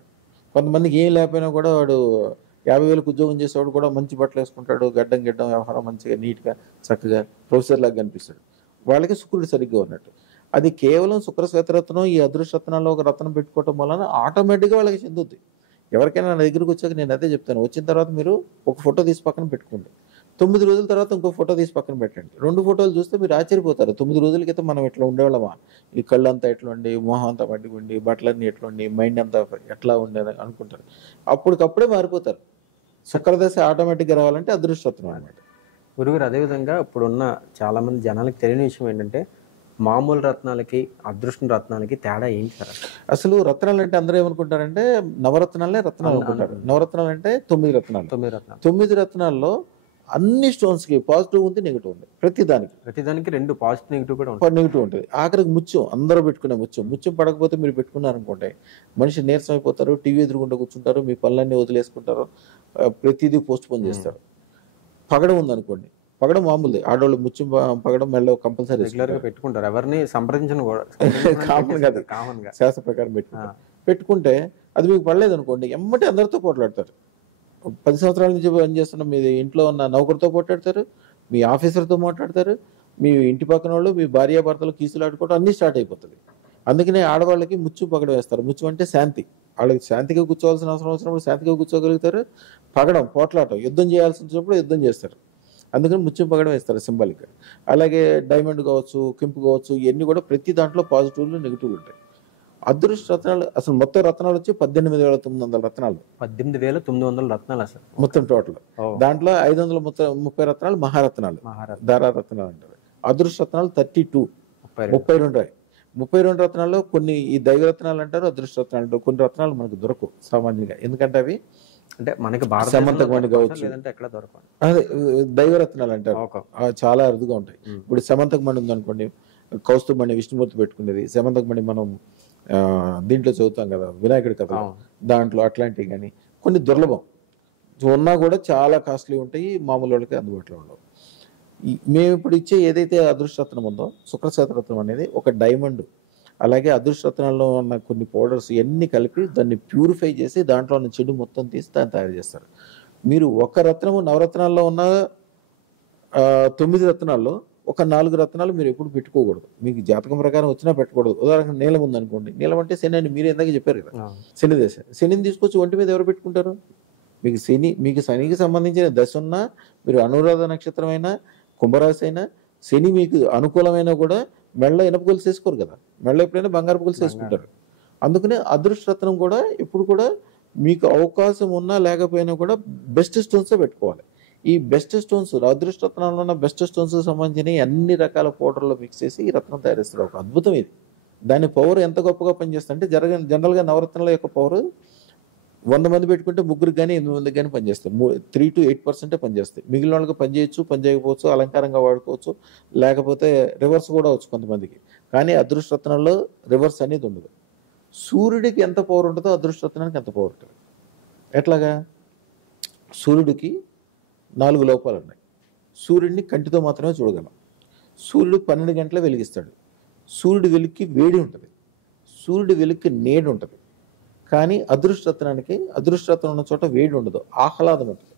కొంతమందికి ఏం లేకపోయినా కూడా వాడు 50,000 ఉద్యోగం చేసేవాడు కూడా మంచి బట్టలు వేసుకుంటాడు, గడ్డం వ్యవహారం మంచిగా నీట్గా చక్కగా ప్రొఫెసర్ లాగా కనిపిస్తాడు. వాళ్ళకి శుక్రుడు సరిగ్గా ఉన్నట్టు. అది కేవలం శుక్ర శ్వేతరత్నం ఈ అదృష్టరత్నాల్లో ఒక రత్నం పెట్టుకోవటం వలన ఆటోమేటిక్గా వాళ్ళకి చెందుద్ది. ఎవరికైనా నా దగ్గరికి వచ్చాక నేను అదే చెప్తాను, వచ్చిన తర్వాత మీరు ఒక ఫోటో తీసి పక్కన పెట్టుకోండి, 9 రోజుల తర్వాత ఇంకో ఫోటో తీసి పక్కన పెట్టండి. 2 ఫోటోలు చూస్తే మీరు ఆశ్చర్యపోతారు. 9 రోజుల క్రితం మనం ఎట్లా ఉండేవాళ్ళమా, ఈ కళ్ళు అంతా ఎట్లా ఉండి, మొహం అంతా మట్టిగుండి, బట్టలన్నీ ఎట్లా ఉండి, మైండ్ అంతా ఎట్లా ఉండేది అనుకుంటారు. అప్పటికప్పుడే మారిపోతారు. శుక్రదశ ఆటోమేటిక్గా రావాలంటే అదృష్టరత్నం అన్నమాట. గురుగారు అదేవిధంగా ఇప్పుడున్న చాలామంది జనాలకు తెలియని విషయం ఏంటంటే మామూలు రత్నాలకి అదృష్టం రత్నాలకి తేడా ఏంటి సార్? అసలు రత్నాలు అంటే అందరూ ఏమనుకుంటారంటే నవరత్నాలే రత్నాలు అనుకుంటారు. నవరత్నాలు అంటే 9 రత్నాలు. 9 రత్నాల్లో అన్ని స్టోన్స్కి పాజిటివ్ ఉంది, నెగిటివ్ ఉంది. ప్రతిదానికి 2 పాజిటివ్ నెగిటివ్ కూడా ఉంటుంది. నెగిటివ్ ఉంటుంది. ఆఖరికి ముత్యం, అందరూ పెట్టుకునే ముత్యం పడకపోతే మీరు పెట్టుకున్నారనుకోండి, మనిషి నీరసం అయిపోతారు, టీవీ ఎదురుకుండా కూర్చుంటారు, మీ పనులన్నీ వదిలేసుకుంటారు, ప్రతిదీ పోస్ట్ పోన్ చేస్తారు. పగడం ఉందనుకోండి, పగడం మామూలుది, ఆడవాళ్ళు ముత్యం పగడం మెళ్ళలో కంపల్సరీ పెట్టుకుంటారు, ఎవరిని సంప్రదించను కూడా కామన్ కాదు, శాస్త్ర ప్రకారం పెట్టుకుంటే అది మీకు పడలేదు అనుకోండి, ఎమ్మటి అందరితో పోట్లాడతారు. 10 సంవత్సరాల నుంచి పనిచేస్తున్న మీ ఇంట్లో ఉన్న నౌకరితో పోట్లాడతారు, మీ ఆఫీసర్తో మాట్లాడతారు, మీ ఇంటి పక్కన వాళ్ళు, మీ భార్యాభర్తలు కీసులు ఆడుకోవడం అన్నీ స్టార్ట్ అయిపోతుంది. అందుకనే ఆడవాళ్ళకి ముచ్చు పగడం వేస్తారు. ముచ్చు అంటే శాంతి, వాళ్ళకి శాంతిగా కూర్చోవాల్సిన అవసరం వచ్చినప్పుడు శాంతిగా కూర్చోగలుగుతారు. పగడం పోట్లాటం, యుద్ధం చేయాల్సి వచ్చినప్పుడు యుద్ధం చేస్తారు. అందుకని ముత్యం పగడం వేస్తారు సింబాలిక్గా. అలాగే డైమండ్ కావచ్చు, కెంపు కావచ్చు, ఇవన్నీ కూడా ప్రతి దాంట్లో పాజిటివ్లు నెగిటివ్లు ఉంటాయి. అదృష్ట రత్నాలు అసలు మొత్తం రత్నాలు వచ్చి 18,900 రత్నాలు. 18,900 రత్నాలు అసలు మొత్తం టోటల్. దాంట్లో 530 రత్నాలు మహారత్నాలు, ధారారత్నాలు అంటారు. అదృష్ట రత్నాలు 32 రత్నాల్లో కొన్ని ఈ దైవరత్నాలు అంటారు, అదృష్ట రత్నాలు అంటారు. కొన్ని రత్నాలు మనకు దొరకవు సామాన్యంగా, ఎందుకంటే అవి అంటే మనకి సమంతకమణి కావచ్చు, అదే దైవరత్నాలు అంటారు, చాలా అరుదుగా ఉంటాయి. ఇప్పుడు సమంతకమణి ఉందనుకోండి, కౌస్తుభమణి విష్ణుమూర్తి పెట్టుకునేది, సమంతకమణి మనం దీంట్లో చదువుతాం కదా వినాయకుడి కథ, దాంట్లో అట్లాంటివి కానీ కొన్ని దుర్లభం ఉన్నా కూడా చాలా కాస్ట్లీ ఉంటాయి, మామూలు వాళ్ళకి అందుబాటులో ఉండవు. మేము ఇప్పుడు ఇచ్చే ఏదైతే అదృష్టరత్నం ఉందో శుక్రశ్వేతరత్నం అనేది ఒక డైమండ్, అలాగే అదృష్టరత్నాల్లో ఉన్న కొన్ని పౌడర్స్ ఇవన్నీ కలిపి దాన్ని ప్యూరిఫై చేసి దాంట్లో ఉన్న చెడు మొత్తం తీసి దాన్ని తయారు చేస్తారు. మీరు ఒక రత్నము నవరత్నాల్లో ఉన్న 9 రత్నాల్లో ఒక 4 రత్నాలు మీరు ఎప్పుడు పెట్టుకోకూడదు. మీకు జాతకం ప్రకారం వచ్చినా పెట్టకూడదు. ఉదాహరణకు నీలం ఉందనుకోండి, నీలం అంటే శని అని మీరు ఇందాక చెప్పారు కదా, శని దశ. శనిని తీసుకొచ్చి ఒంటి మీద ఎవరు పెట్టుకుంటారు? మీకు శనికి సంబంధించిన దశ ఉన్నా, మీరు అనురాధ నక్షత్రం అయినా, కుంభరాశి అయినా, శని మీకు అనుకూలమైనా కూడా మెళ్ళ ఇనప గొలుసు వేసుకోరు కదా, మెళ్ళ ఎప్పుడైనా బంగారు గొలుసు వేసుకుంటారు. అందుకనే అదృష్టరత్నం కూడా ఎప్పుడు కూడా మీకు అవకాశం ఉన్నా లేకపోయినా కూడా బెస్ట్ స్టోన్సే పెట్టుకోవాలి. ఈ బెస్ట్ స్టోన్స్, అదృష్టరత్నాల్లో ఉన్న బెస్ట్ స్టోన్స్ సంబంధించిన అన్ని రకాల పౌడర్లో మిక్స్ చేసి ఈ రత్నం తయారు చేస్తారు. ఒక అద్భుతం ఇది. దాని పవర్ ఎంత గొప్పగా పనిచేస్తుందంటే జనరల్గా నవరత్నాల యొక్క పవర్ 100 మంది పెట్టుకుంటే 3 కానీ 8 మందికి కానీ పనిచేస్తాయి. 3 to 8% పనిచేస్తాయి. మిగిలిన వాళ్ళకి పనిచేయచ్చు, పని చేయకపోవచ్చు, అలంకారంగా వాడుకోవచ్చు, లేకపోతే రివర్స్ కూడా వచ్చు కొంతమందికి. కానీ అదృష్టరత్నంలో రివర్స్ అనేది ఉండదు. సూర్యుడికి ఎంత పవర్ ఉంటుందో అదృష్టరత్నానికి ఎంత పవర్ ఉంటుంది. ఎట్లాగా? సూర్యుడికి 4 లోపాలు ఉన్నాయి. సూర్యుడిని కంటితో మాత్రమే చూడగలం. సూర్యుడు 12 గంటలే వెలిగిస్తాడు. సూర్యుడి వెలుగుకి వేడి ఉంటుంది, సూర్యుడి వెలుగుకి నీడ ఉంటుంది. కానీ అదృష్టరత్నం ఉన్న చోట వేడి ఉండదు, ఆహ్లాదం ఉంటుంది.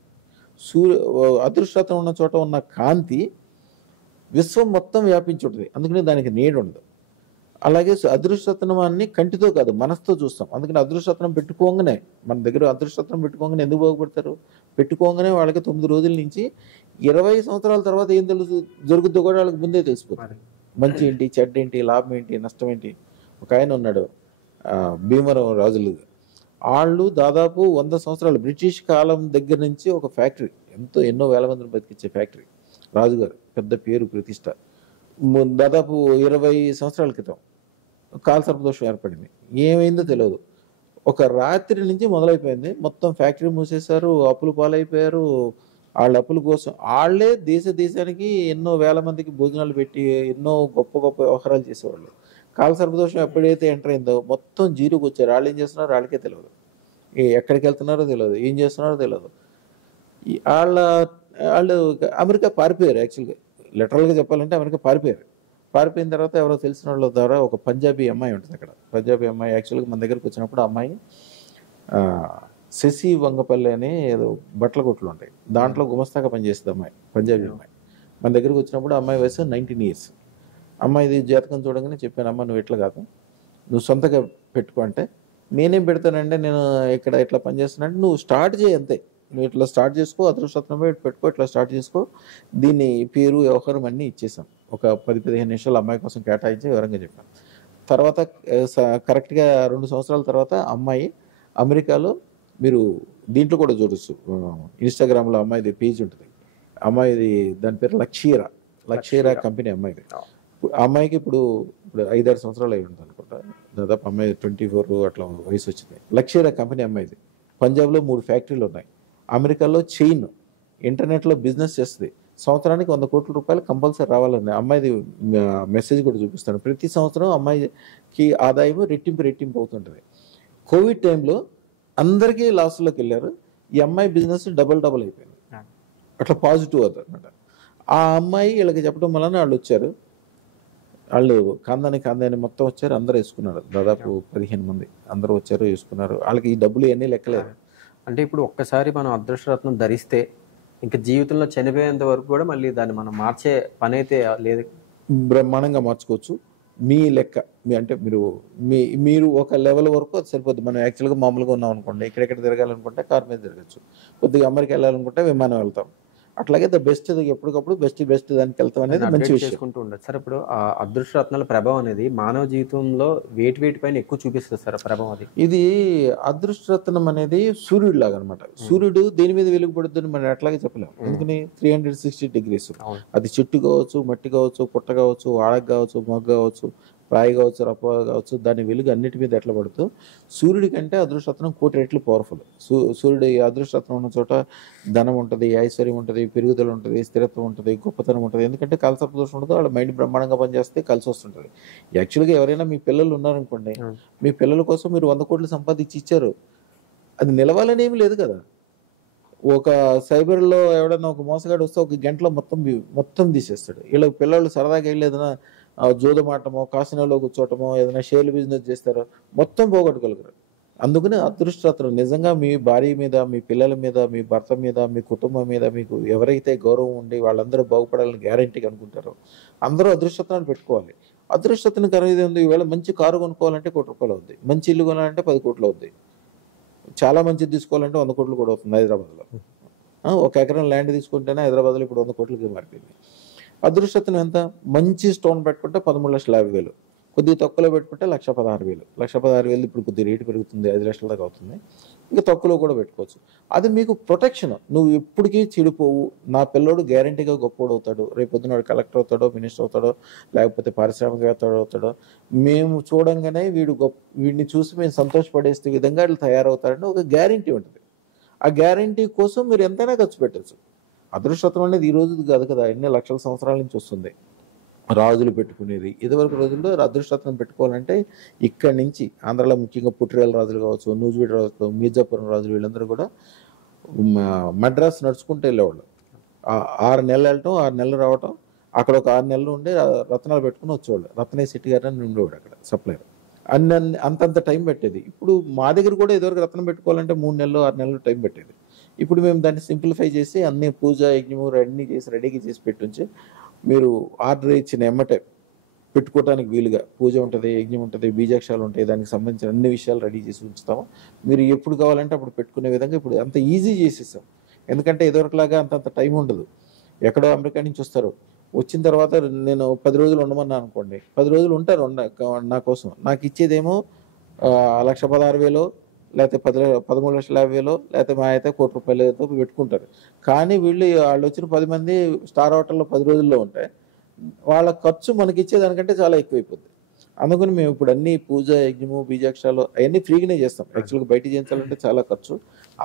అదృష్టరత్నం ఉన్న చోట ఉన్న కాంతి విశ్వం మొత్తం వ్యాపించి ఉంటుంది, అందుకని దానికి నీడ ఉండదు. అలాగే అదృష్టరత్నాన్ని కంటితో కాదు మనసుతో చూస్తాం. అందుకని అదృష్టరత్నం పెట్టుకోగానే, మన దగ్గర అదృష్టరత్నం పెట్టుకోగానే ఎందుకు బాగుపడతారు? పెట్టుకోగానే వాళ్ళకి 9 రోజుల నుంచి 20 సంవత్సరాల తర్వాత ఏం తెలుసు జరుగుతుందో కూడా వాళ్ళకి ముందే తెలిసిపోతుంది. మంచి ఏంటి, చెడ్డ ఏంటి, లాభం ఏంటి, నష్టం ఏంటి. ఒక ఆయన ఉన్నాడు భీమవరం రాజులు, వాళ్ళు దాదాపు 100 సంవత్సరాలు బ్రిటిష్ కాలం దగ్గర నుంచి ఒక ఫ్యాక్టరీ, ఎన్నో వేల మందిని బతికించే ఫ్యాక్టరీ, రాజుగారు పెద్ద పేరు ప్రతిష్ట. దాదాపు 20 సంవత్సరాల క్రితం కాల సర్పదోషం ఏర్పడింది. ఏమైందో తెలియదు. ఒక రాత్రి నుంచి మొదలైపోయింది. మొత్తం ఫ్యాక్టరీ మూసేశారు, అప్పులు పాలైపోయారు. వాళ్ళ అప్పుల కోసం వాళ్ళే దేశానికి ఎన్నో వేల మందికి భోజనాలు పెట్టి ఎన్నో గొప్ప గొప్ప వ్యవహారాలు చేసేవాళ్ళు. కాల సర్పదోషం ఎప్పుడైతే ఎంటర్ అయిందో మొత్తం జీరోకి వచ్చారు. వాళ్ళు ఏం చేస్తున్నారో వాళ్ళకే తెలియదు, ఎక్కడికి వెళ్తున్నారో తెలియదు, ఏం చేస్తున్నారో తెలియదు. వాళ్ళు అమెరికా పారిపోయారు. యాక్చువల్గా లిటరల్గా చెప్పాలంటే అమెరికా పారిపోయారు. పారిపోయిన తర్వాత ఎవరో తెలిసిన వాళ్ళ ద్వారా ఒక పంజాబీ అమ్మాయి ఉంటుంది అక్కడ. పంజాబీ అమ్మాయి యాక్చువల్గా మన దగ్గరకు వచ్చినప్పుడు అమ్మాయి శశి వంగపల్లి అనే ఏదో బట్టల కొట్లు ఉంటాయి, దాంట్లో గుమస్తాగా పనిచేస్తుంది అమ్మాయి, పంజాబీ అమ్మాయి. మన దగ్గరకు వచ్చినప్పుడు అమ్మాయి వయసు 19 years. అమ్మాయిది జాతకం చూడగానే చెప్పాను, అమ్మ నువ్వు ఇట్లా కాదు, నువ్వు సొంతగా పెట్టుకో అంటే, నేనేం పెడతానంటే నేను ఇక్కడ ఇట్లా పనిచేస్తానంటే నువ్వు స్టార్ట్ చేయి అంతే, నువ్వు ఇట్లా స్టార్ట్ చేసుకో, అదృష్టరత్నం పెట్టుకో, ఇట్లా స్టార్ట్ చేసుకో. దీన్ని పేరు వ్యవహారం అన్నీ ఇచ్చేసాం. ఒక 10-15 నిమిషాలు అమ్మాయి కోసం కేటాయించి వివరంగా చెప్పాను. తర్వాత కరెక్ట్గా 2 సంవత్సరాల తర్వాత అమ్మాయి అమెరికాలో, మీరు దీంట్లో కూడా చూడొచ్చు, ఇన్స్టాగ్రామ్లో అమ్మాయిది పేజ్ ఉంటుంది. అమ్మాయిది దాని పేరు లక్షీరా కంపెనీ అమ్మాయిది. అమ్మాయికి ఇప్పుడు 5-6 సంవత్సరాలు అయి ఉంటుంది అనుకుంటా. దాదాపు అమ్మాయి 24 అట్లా వయసు వచ్చింది. లక్షీరా కంపెనీ అమ్మాయిది. పంజాబ్లో 3 ఫ్యాక్టరీలు ఉన్నాయి. అమెరికాలో చైన్, ఇంటర్నెట్లో బిజినెస్ చేస్తుంది. సంవత్సరానికి 100 కోట్ల రూపాయలు కంపల్సరీ రావాలని అమ్మాయిది మెసేజ్ కూడా చూపిస్తాను. ప్రతి సంవత్సరం అమ్మాయికి ఆదాయం రెట్టింపు అవుతుంటుంది. కోవిడ్ టైంలో అందరికీ లాస్లోకి వెళ్ళారు. ఈ అమ్మాయి బిజినెస్ డబల్ అయిపోయింది. అట్లా పాజిటివ్ అవుతుంది అనమాట. ఆ అమ్మాయి వీళ్ళకి చెప్పడం వలన వాళ్ళు వచ్చారు. వాళ్ళు కాందాని మొత్తం వచ్చారు, అందరూ వేసుకున్నారు. దాదాపు 15 మంది అందరూ వచ్చారు, వేసుకున్నారు. వాళ్ళకి ఈ డబ్బులు ఇవన్నీ లెక్కలేదు. అంటే ఇప్పుడు ఒక్కసారి మనం అదృష్టరత్నం ధరిస్తే ఇంకా జీవితంలో చనిపోయేంత వరకు కూడా మళ్ళీ దాన్ని మనం మార్చే పని అయితే లేదు. బ్రహ్మాండంగా మార్చుకోవచ్చు. మీ లెక్క, అంటే మీరు ఒక లెవెల్ వరకు అది సరిపోద్ది. మనం యాక్చువల్గా మామూలుగా ఉన్నాం అనుకోండి, ఎక్కడెక్కడ తిరగాలనుకుంటే కార్ మీద తిరగచ్చు, కొద్దిగా అమెరికా వెళ్ళాలనుకుంటే విమానం వెళ్తాం. అట్లాగే బెస్ట్ ఎప్పటికప్పుడు బెస్ట్ దానికి వెళ్తాం అనేది మంచి విషయం. చేసుకుంటూ ఉండదు సార్. ఇప్పుడు ఆ అదృష్టరత్నాల ప్రభావం అనేది మానవ జీవితంలో వేటి పైన ఎక్కువ చూపిస్తుంది సార్ ప్రభావం? అది ఇది అదృష్టరత్నం అనేది సూర్యుడు లాగా అనమాట. సూర్యుడు దేని మీద వెలుగుపడుతుందని మనం అట్లాగే చెప్పలేము. ఎందుకని 360 degrees. అది చెట్టు కావచ్చు, మట్టి కావచ్చు, పుట్ట కావచ్చు, ఆడక కావచ్చు, మొగ్గ కావచ్చు, రాయి కావచ్చు, రప్ప కావచ్చు, దాని వెలుగు అన్నిటి మీద ఎట్లా పడుతూ, సూర్యుడి కంటే అదృష్టరత్నం 1 కోటి రెట్లు పవర్ఫుల్. సూర్యుడు అదృష్టరత్నం ఉన్న చోట ధనం ఉంటుంది, ఐశ్వర్యం ఉంటుంది, పెరుగుదల ఉంటుంది, స్థిరత్వం ఉంటుంది, గొప్పతనం ఉంటుంది. ఎందుకంటే కాల సర్పదోషం ఉంటుంది, వాళ్ళ మైండ్ బ్రహ్మాండంగా పనిచేస్తే కలిసి వస్తుంటుంది. యాక్చువల్గా ఎవరైనా మీ పిల్లలు ఉన్నారనుకోండి, మీ పిల్లల కోసం మీరు 100 కోట్లు సంపాదించి ఇచ్చారు, అది నిలవాలని ఏమి లేదు కదా. ఒక సైబర్లో ఎవడన్నా ఒక మోసగాడు వస్తే 1 గంటలో మొత్తం తీసేస్తాడు. వీళ్ళ పిల్లలు సరదాగా వెళ్ళి ఏదైనా జోదమాటమో, కాసినోలో కూర్చోవటమో, ఏదైనా షేర్లు బిజినెస్ చేస్తారో మొత్తం పోగొట్టుకోగలరు. అందుకని అదృష్టరత్నం నిజంగా మీ భార్య మీద, మీ పిల్లల మీద, మీ భర్త మీద, మీ కుటుంబం మీద మీకు ఎవరైతే గౌరవం ఉండి వాళ్ళందరూ బాగుపడాలని గ్యారంటీగా అనుకుంటారో అందరూ అదృష్టరత్నాలు పెట్టుకోవాలి. అదృష్టరత్నం ఖరీదు ఉంది. ఈవేళ మంచి కారు కొనుక్కోవాలంటే 1 కోటి రూపాయలు అవుద్ది, మంచి ఇల్లు కొనాలంటే 10 కోట్లు అవుద్ది, చాలా మంచిది తీసుకోవాలంటే 100 కోట్లు కూడా అవుతుంది. హైదరాబాద్లో 1 ఎకరం ల్యాండ్ తీసుకుంటేనే హైదరాబాద్లో ఇప్పుడు 100 కోట్లకి మారిపోయింది. అదృష్టరత్నం ఎంత? మంచి స్టోన్ పెట్టుకుంటే 13,50,000, కొద్దిగా తక్కువలో పెట్టుకుంటే 1,16,000. 1,16,000 ఇప్పుడు కొద్దిగా రేటు పెరుగుతుంది, 5 లక్షల దాకా అవుతుంది. ఇంకా తక్కువలో కూడా పెట్టుకోవచ్చు. అది మీకు ప్రొటెక్షన్. నువ్వు ఎప్పటికీ చెడిపోవు. నా పిల్లోడు గ్యారంటీగా గొప్పోడు అవుతాడు, రేపు పొద్దున కలెక్టర్ అవుతాడో, మినిస్టర్ అవుతాడో, లేకపోతే పారిశ్రామికవేత్త అవుతాడో, మేము చూడంగానే వీడిని చూసి మేము సంతోషపడేస్తే విధంగా వీళ్ళు తయారవుతారని ఒక గ్యారంటీ ఉంటుంది. ఆ గ్యారంటీ కోసం మీరు ఎంతైనా ఖర్చు పెట్టచ్చు. అదృష్టరత్నం అనేది ఈ రోజు కాదు కదా, ఎన్ని లక్షల సంవత్సరాల నుంచి వస్తుంది. రాజులు పెట్టుకునేది. ఇదివరకు రోజుల్లో అదృష్టరత్నం పెట్టుకోవాలంటే ఇక్కడి నుంచి ఆంధ్రాలో ముఖ్యంగా పుట్టిరేల రాజులు కావచ్చు, నూజివీడు రాజులు, మీర్జాపురం రాజులు, వీళ్ళందరూ కూడా మద్రాసు నడుచుకుంటూ వెళ్ళేవాళ్ళు. 6 నెలలు వెళ్ళటం, 6 నెలలు రావటం, అక్కడ ఒక 6 నెలలు ఉండి రత్నాలు పెట్టుకుని వచ్చేవాళ్ళు. రత్నే సిటీ గారు అని ఉండేవాడు అక్కడ సప్లైర్. అంతంత టైం పెట్టేది. ఇప్పుడు మా దగ్గర కూడా ఇదివరకు రత్నం పెట్టుకోవాలంటే 3 నెలలు 6 నెలలు టైం పెట్టేది. ఇప్పుడు మేము దాన్ని సింప్లిఫై చేసి అన్ని పూజ యజ్ఞము అన్నీ చేసి రెడీగా చేసి పెట్టుంచి మీరు ఆర్డర్ ఇచ్చిన ఎమ్మటే పెట్టుకోవడానికి వీలుగా పూజ ఉంటుంది, యజ్ఞం ఉంటుంది, బీజాక్షాలు ఉంటాయి, దానికి సంబంధించిన అన్ని విషయాలు రెడీ చేసి ఉంచుతాము. మీరు ఎప్పుడు కావాలంటే అప్పుడు పెట్టుకునే విధంగా ఇప్పుడు అంత ఈజీ చేసేసాం. ఎందుకంటే ఇదివరకులాగా అంతంత టైం ఉండదు. ఎక్కడో అమెరికా నుంచి వస్తారు. వచ్చిన తర్వాత నేను 10 రోజులు ఉండమన్నా అనుకోండి, 10 రోజులు ఉంటారు నా కోసం. నాకు ఇచ్చేదేమో 1,16,000 లేకపోతే 13,50,000 లేకపోతే మా అయితే ₹1,00,00,000 పెట్టుకుంటారు. కానీ వాళ్ళు వచ్చిన 10 మంది స్టార్ హోటల్లో 10 రోజుల్లో ఉంటే వాళ్ళ ఖర్చు మనకి ఇచ్చేదానికంటే చాలా ఎక్కువైపోద్ది. అందుకని మేము ఇప్పుడు అన్ని పూజ, యజ్ఞము, బీజాక్షరాలు అవన్నీ ఫ్రీగానే చేస్తాం. యాక్చువల్గా బయట చేయించాలంటే చాలా ఖర్చు.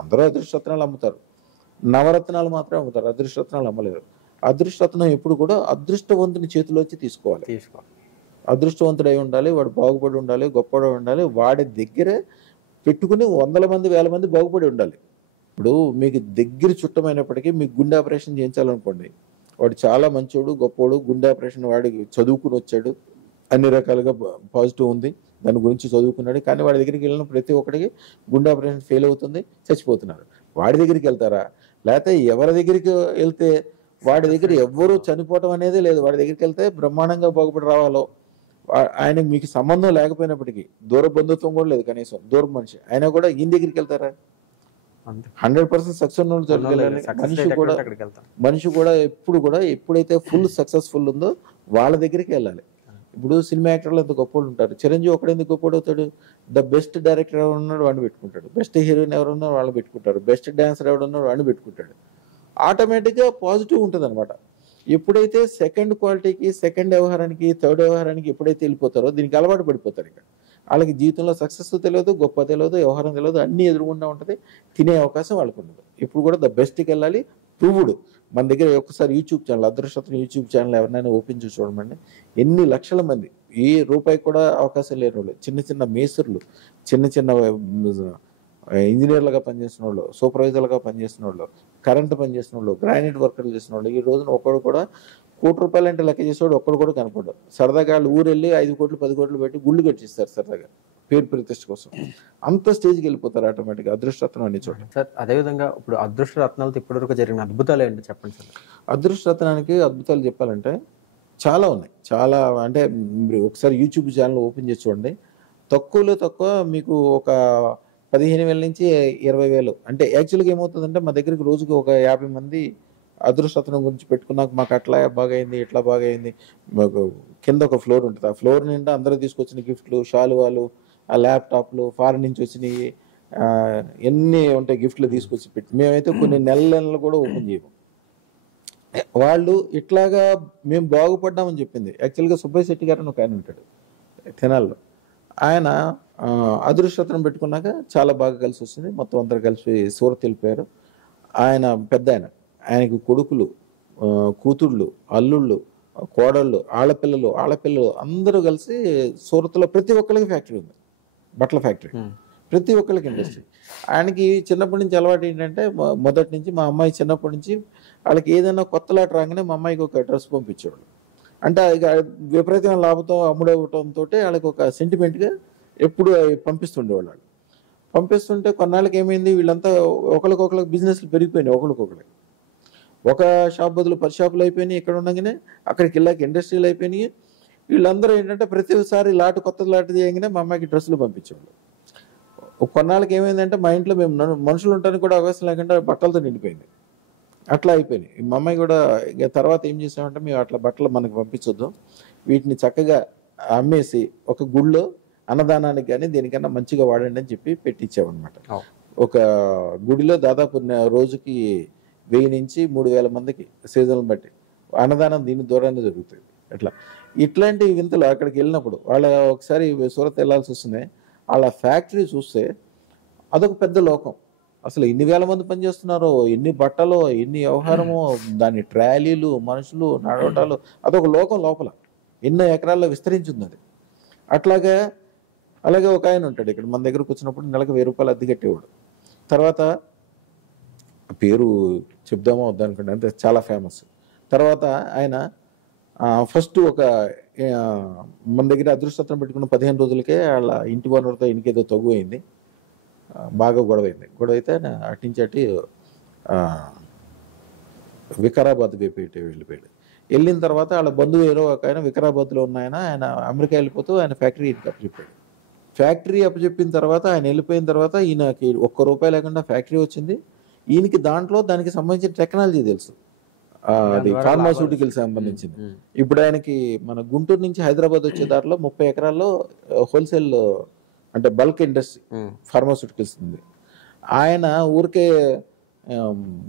అందరూ అదృష్టరత్నాలు అమ్ముతారు, నవరత్నాలు మాత్రమే అమ్ముతారు, అదృష్టరత్నాలు అమ్మలేరు. అదృష్టరత్నం ఎప్పుడు కూడా అదృష్టవంతుని చేతిలోంచి తీసుకోవాలి. అదృష్టవంతుడై ఉండాలి, వాడు బాగుపడి ఉండాలి, గొప్పవాడు ఉండాలి, వాడి దగ్గరే పెట్టుకుని 100 మంది 1000 మంది బాగుపడి ఉండాలి. ఇప్పుడు మీకు దగ్గర చుట్టమైనప్పటికీ మీకు గుండె ఆపరేషన్ చేయించాలనుకోండి, వాడు చాలా మంచోడు, గొప్పోడు, గుండె ఆపరేషన్ వాడికి చదువుకుని వచ్చాడు, అన్ని రకాలుగా పాజిటివ్ ఉంది, దాని గురించి చదువుకున్నాడు. కానీ వాడి దగ్గరికి వెళ్ళిన ప్రతి ఒక్కడికి గుండె ఆపరేషన్ ఫెయిల్ అవుతుంది, చచ్చిపోతున్నారు. వాడి దగ్గరికి వెళ్తారా? లేకపోతే ఎవరి దగ్గరికి వెళ్తే వాడి దగ్గర ఎవ్వరూ చనిపోవటం అనేది లేదు. వాడి దగ్గరికి వెళ్తే బ్రహ్మాండంగా బాగుపడి రావాలో, ఆయనకి మీకు సంబంధం లేకపోయినప్పటికీ, దూర బంధుత్వం కూడా లేదు, కనీసం దూరం మనిషి అయినా కూడా ఈయన దగ్గరికి వెళ్తారా? 100% సక్సెస్ మనిషి కూడా ఎప్పుడు కూడా ఎప్పుడైతే ఫుల్ సక్సెస్ఫుల్ ఉందో వాళ్ళ దగ్గరికి వెళ్ళాలి. ఇప్పుడు సినిమా యాక్టర్లు ఎంత గొప్పలు ఉంటారు. చిరంజీవి ఒకడు ఎందుకు గొప్పడు అవుతాడు? ద బెస్ట్ డైరెక్టర్ ఎవరు ఉన్నాడు వాడిని పెట్టుకుంటాడు, బెస్ట్ హీరోయిన్ ఎవరు ఉన్నారో వాళ్ళు పెట్టుకుంటారు, బెస్ట్ డాన్సర్ ఎవరు ఉన్నారో వాడిని పెట్టుకుంటాడు. ఆటోమేటిక్గా పాజిటివ్ ఉంటుంది అనమాట. ఎప్పుడైతే సెకండ్ క్వాలిటీకి, సెకండ్ వ్యవహారానికి, థర్డ్ వ్యవహారానికి ఎప్పుడైతే వెళ్ళిపోతారో దీనికి అలవాటు పడిపోతారు. ఇక వాళ్ళకి జీవితంలో సక్సెస్ తెలియదు, గొప్ప తెలియదు, వ్యవహారం తెలియదు, అన్నీ ఎదురుగుండా ఉంటుంది, తినే అవకాశం వాళ్ళకు ఉండదు. ఇప్పుడు కూడా ద బెస్ట్కి వెళ్ళాలి. ప్రూవ్డ్ మన దగ్గర ఒకసారి యూట్యూబ్ ఛానల్, అదృష్టం యూట్యూబ్ ఛానల్ ఎవరినైనా ఓపెన్ చేసి చూడమండి, ఎన్ని లక్షల మంది, ఏ రూపాయి కూడా అవకాశం లేని వాళ్ళు, చిన్న చిన్న మేస్త్రులు, చిన్న చిన్న ఇంజనీర్లుగా పనిచేసిన వాళ్ళు, సూపర్వైజర్లుగా పనిచేసిన వాళ్ళు, కరెంటు పనిచేసిన వాళ్ళు, గ్రానైట్ వర్కర్లు చేసిన వాళ్ళు, ఈ రోజున ఒక్కడు కూడా ₹1,00,00,000 అంటే లెక్క చేసేవాడు ఒక్కడు కూడా కనపడ్డాడు. సరదాగా వాళ్ళు ఊరు వెళ్ళి 5 కోట్లు 10 కోట్లు పెట్టి గుళ్ళు కట్టిస్తారు సరదాగా, పేరు ప్రతిష్ట కోసం. అంత స్టేజ్కి వెళ్ళిపోతారు ఆటోమేటిక్గా అదృష్టరత్నం అనే చోట. సార్, అదేవిధంగా ఇప్పుడు అదృష్టరత్నాలతో ఇప్పటివరకు జరిగిన అద్భుతాలు ఏంటి చెప్పండి సార్? అదృష్టరత్నానికి అద్భుతాలు చెప్పాలంటే చాలా ఉన్నాయి. చాలా అంటే మీరు ఒకసారి యూట్యూబ్ ఛానల్ ఓపెన్ చేసి చూడండి. తక్కువలో తక్కువ మీకు ఒక 15,000 నుంచి 20,000 అంటే యాక్చువల్గా ఏమవుతుందంటే మా దగ్గరికి రోజుకి ఒక 50 మంది అదృష్టరత్నం గురించి పెట్టుకున్నాక మాకు అట్లా బాగైంది, ఇట్లా బాగైంది. మాకు కింద ఒక ఫ్లోర్ ఉంటుంది, ఆ ఫ్లోర్ నిండా అందరూ తీసుకొచ్చిన గిఫ్ట్లు, శాలువాలు, ఆ ల్యాప్టాప్లు, ఫారెన్ నుంచి వచ్చినవి, ఎన్ని ఉంటాయి గిఫ్ట్లు తీసుకొచ్చి పెట్టి, మేమైతే కొన్ని నెలలు కూడా ఓపెన్ చేయము. వాళ్ళు ఇట్లాగా మేము బాగుపడ్డామని చెప్పింది యాక్చువల్గా సుబ్బయ్య శెట్టి గారు అని ఒక ఆయన ఉంటాడు తెనాల్లో. ఆయన అదృష్టరత్నం పెట్టుకున్నాక చాలా బాగా కలిసి వస్తుంది. మొత్తం అందరు కలిసి సూరత్ వెళ్ళిపోయారు. ఆయన పెద్ద ఆయనకి కొడుకులు, కూతుళ్ళు, అల్లుళ్ళు, కోడళ్ళు, ఆడపిల్లలు అందరూ కలిసి సూరత్లో ప్రతి ఒక్కరికి ఫ్యాక్టరీ ఉంది, బట్టల ఫ్యాక్టరీ, ప్రతి ఒక్కరికి ఇండస్ట్రీ. ఆయనకి చిన్నప్పటి నుంచి అలవాటు ఏంటంటే, మొదటి నుంచి మా అమ్మాయి చిన్నప్పటి నుంచి వాళ్ళకి ఏదైనా కొత్త లాట రాగానే మా అమ్మాయికి ఒక డ్రెస్ పంపించేవాడు. అంటే ఇక విపరీతమైన లాభంతో అమ్ముడవటంతో వాళ్ళకి ఒక సెంటిమెంట్గా ఎప్పుడు పంపిస్తుండేవాళ్ళు. పంపిస్తుంటే కొన్నాళ్ళకి ఏమైంది, వీళ్ళంతా ఒకరికొకరికి బిజినెస్లు పెరిగిపోయినాయి. ఒకరికొకరికి ఒక షాప్ బదులు 10 షాపులు అయిపోయినాయి. ఇక్కడ ఉండగానే అక్కడికి వెళ్ళాక ఇండస్ట్రీలు అయిపోయినాయి. వీళ్ళందరూ ఏంటంటే ప్రతిసారి కొత్త లాటు తీయగానే మా అమ్మాయికి డ్రెస్సులు పంపించేవాళ్ళు. కొన్నాళ్ళకి ఏమైందంటే మా ఇంట్లో మేము మనుషులు ఉండడానికి కూడా అవకాశం లేకుండా బట్టలతో నిండిపోయింది. అట్లా అయిపోయినాయి. మా అమ్మాయి కూడా ఇక తర్వాత ఏం చేసామంటే, మేము అట్లా బట్టలు మనకు పంపించొద్దు, వీటిని చక్కగా అమ్మేసి ఒక గుళ్ళో అన్నదానానికి కానీ దేనికన్నా మంచిగా వాడండి అని చెప్పి పెట్టించామన్నమాట. ఒక గుడిలో దాదాపు రోజుకి 1000 నుంచి 3,000 మందికి సీజన్లు బట్టి అన్నదానం దీని ద్వారానే జరుగుతుంది. ఇట్లాంటి వింతలు అక్కడికి వెళ్ళినప్పుడు వాళ్ళ ఒకసారి సూరత్ వెళ్ళాల్సి వస్తుంది. వాళ్ళ ఫ్యాక్టరీ చూస్తే అదొక పెద్ద లోకం. అసలు ఎన్ని వేల మంది పనిచేస్తున్నారో, ఎన్ని బట్టలో, ఎన్ని వ్యవహారమో, దాని ట్రాలీలు, మనుషులు, నడవటాలు, అదొక లోకం లోపల ఎన్నో ఎకరాల్లో విస్తరించింది అది. అలాగే ఒక ఆయన ఉంటాడు ఇక్కడ మన దగ్గరకు వచ్చినప్పుడు నెలకు ₹1000 అద్దె కట్టేవాడు. తర్వాత పేరు చెప్దామో వద్దనుకోండి, అంతే చాలా ఫేమస్. తర్వాత ఆయన ఫస్ట్ మన దగ్గర అదృష్టరత్నం పెట్టుకున్న 15 రోజులకే వాళ్ళ ఇంటి ఓనర్తో ఇంకేదో తగ్గు అయింది, బాగా గొడవైంది. గొడవైతే అటు నుంచి వికారాబాద్ వెళ్ళిపోయాడు. వెళ్ళిన తర్వాత వాళ్ళ బంధువు ఏదో ఒక ఆయన వికారాబాద్లో ఉన్న ఆయన అమెరికా వెళ్ళిపోతూ ఆయన ఫ్యాక్టరీ ఇంటికి అప్పచెప్పాడు. ఫ్యాక్టరీ అప్పచెప్పిన తర్వాత ఆయన వెళ్ళిపోయిన తర్వాత ఈయనకి ₹1 లేకుండా ఫ్యాక్టరీ వచ్చింది. ఈయనకి దానికి సంబంధించిన టెక్నాలజీ తెలుసు. అది ఫార్మాస్యూటికల్ సంబంధించింది. ఇప్పుడు ఆయనకి మన గుంటూరు నుంచి హైదరాబాద్ వచ్చే దారిలో 30 ఎకరాల్లో హోల్సేల్ అంటే బల్క్ ఇండస్ట్రీ ఫార్మాస్యూటికల్స్ ఉంది. ఆయన ఊరికే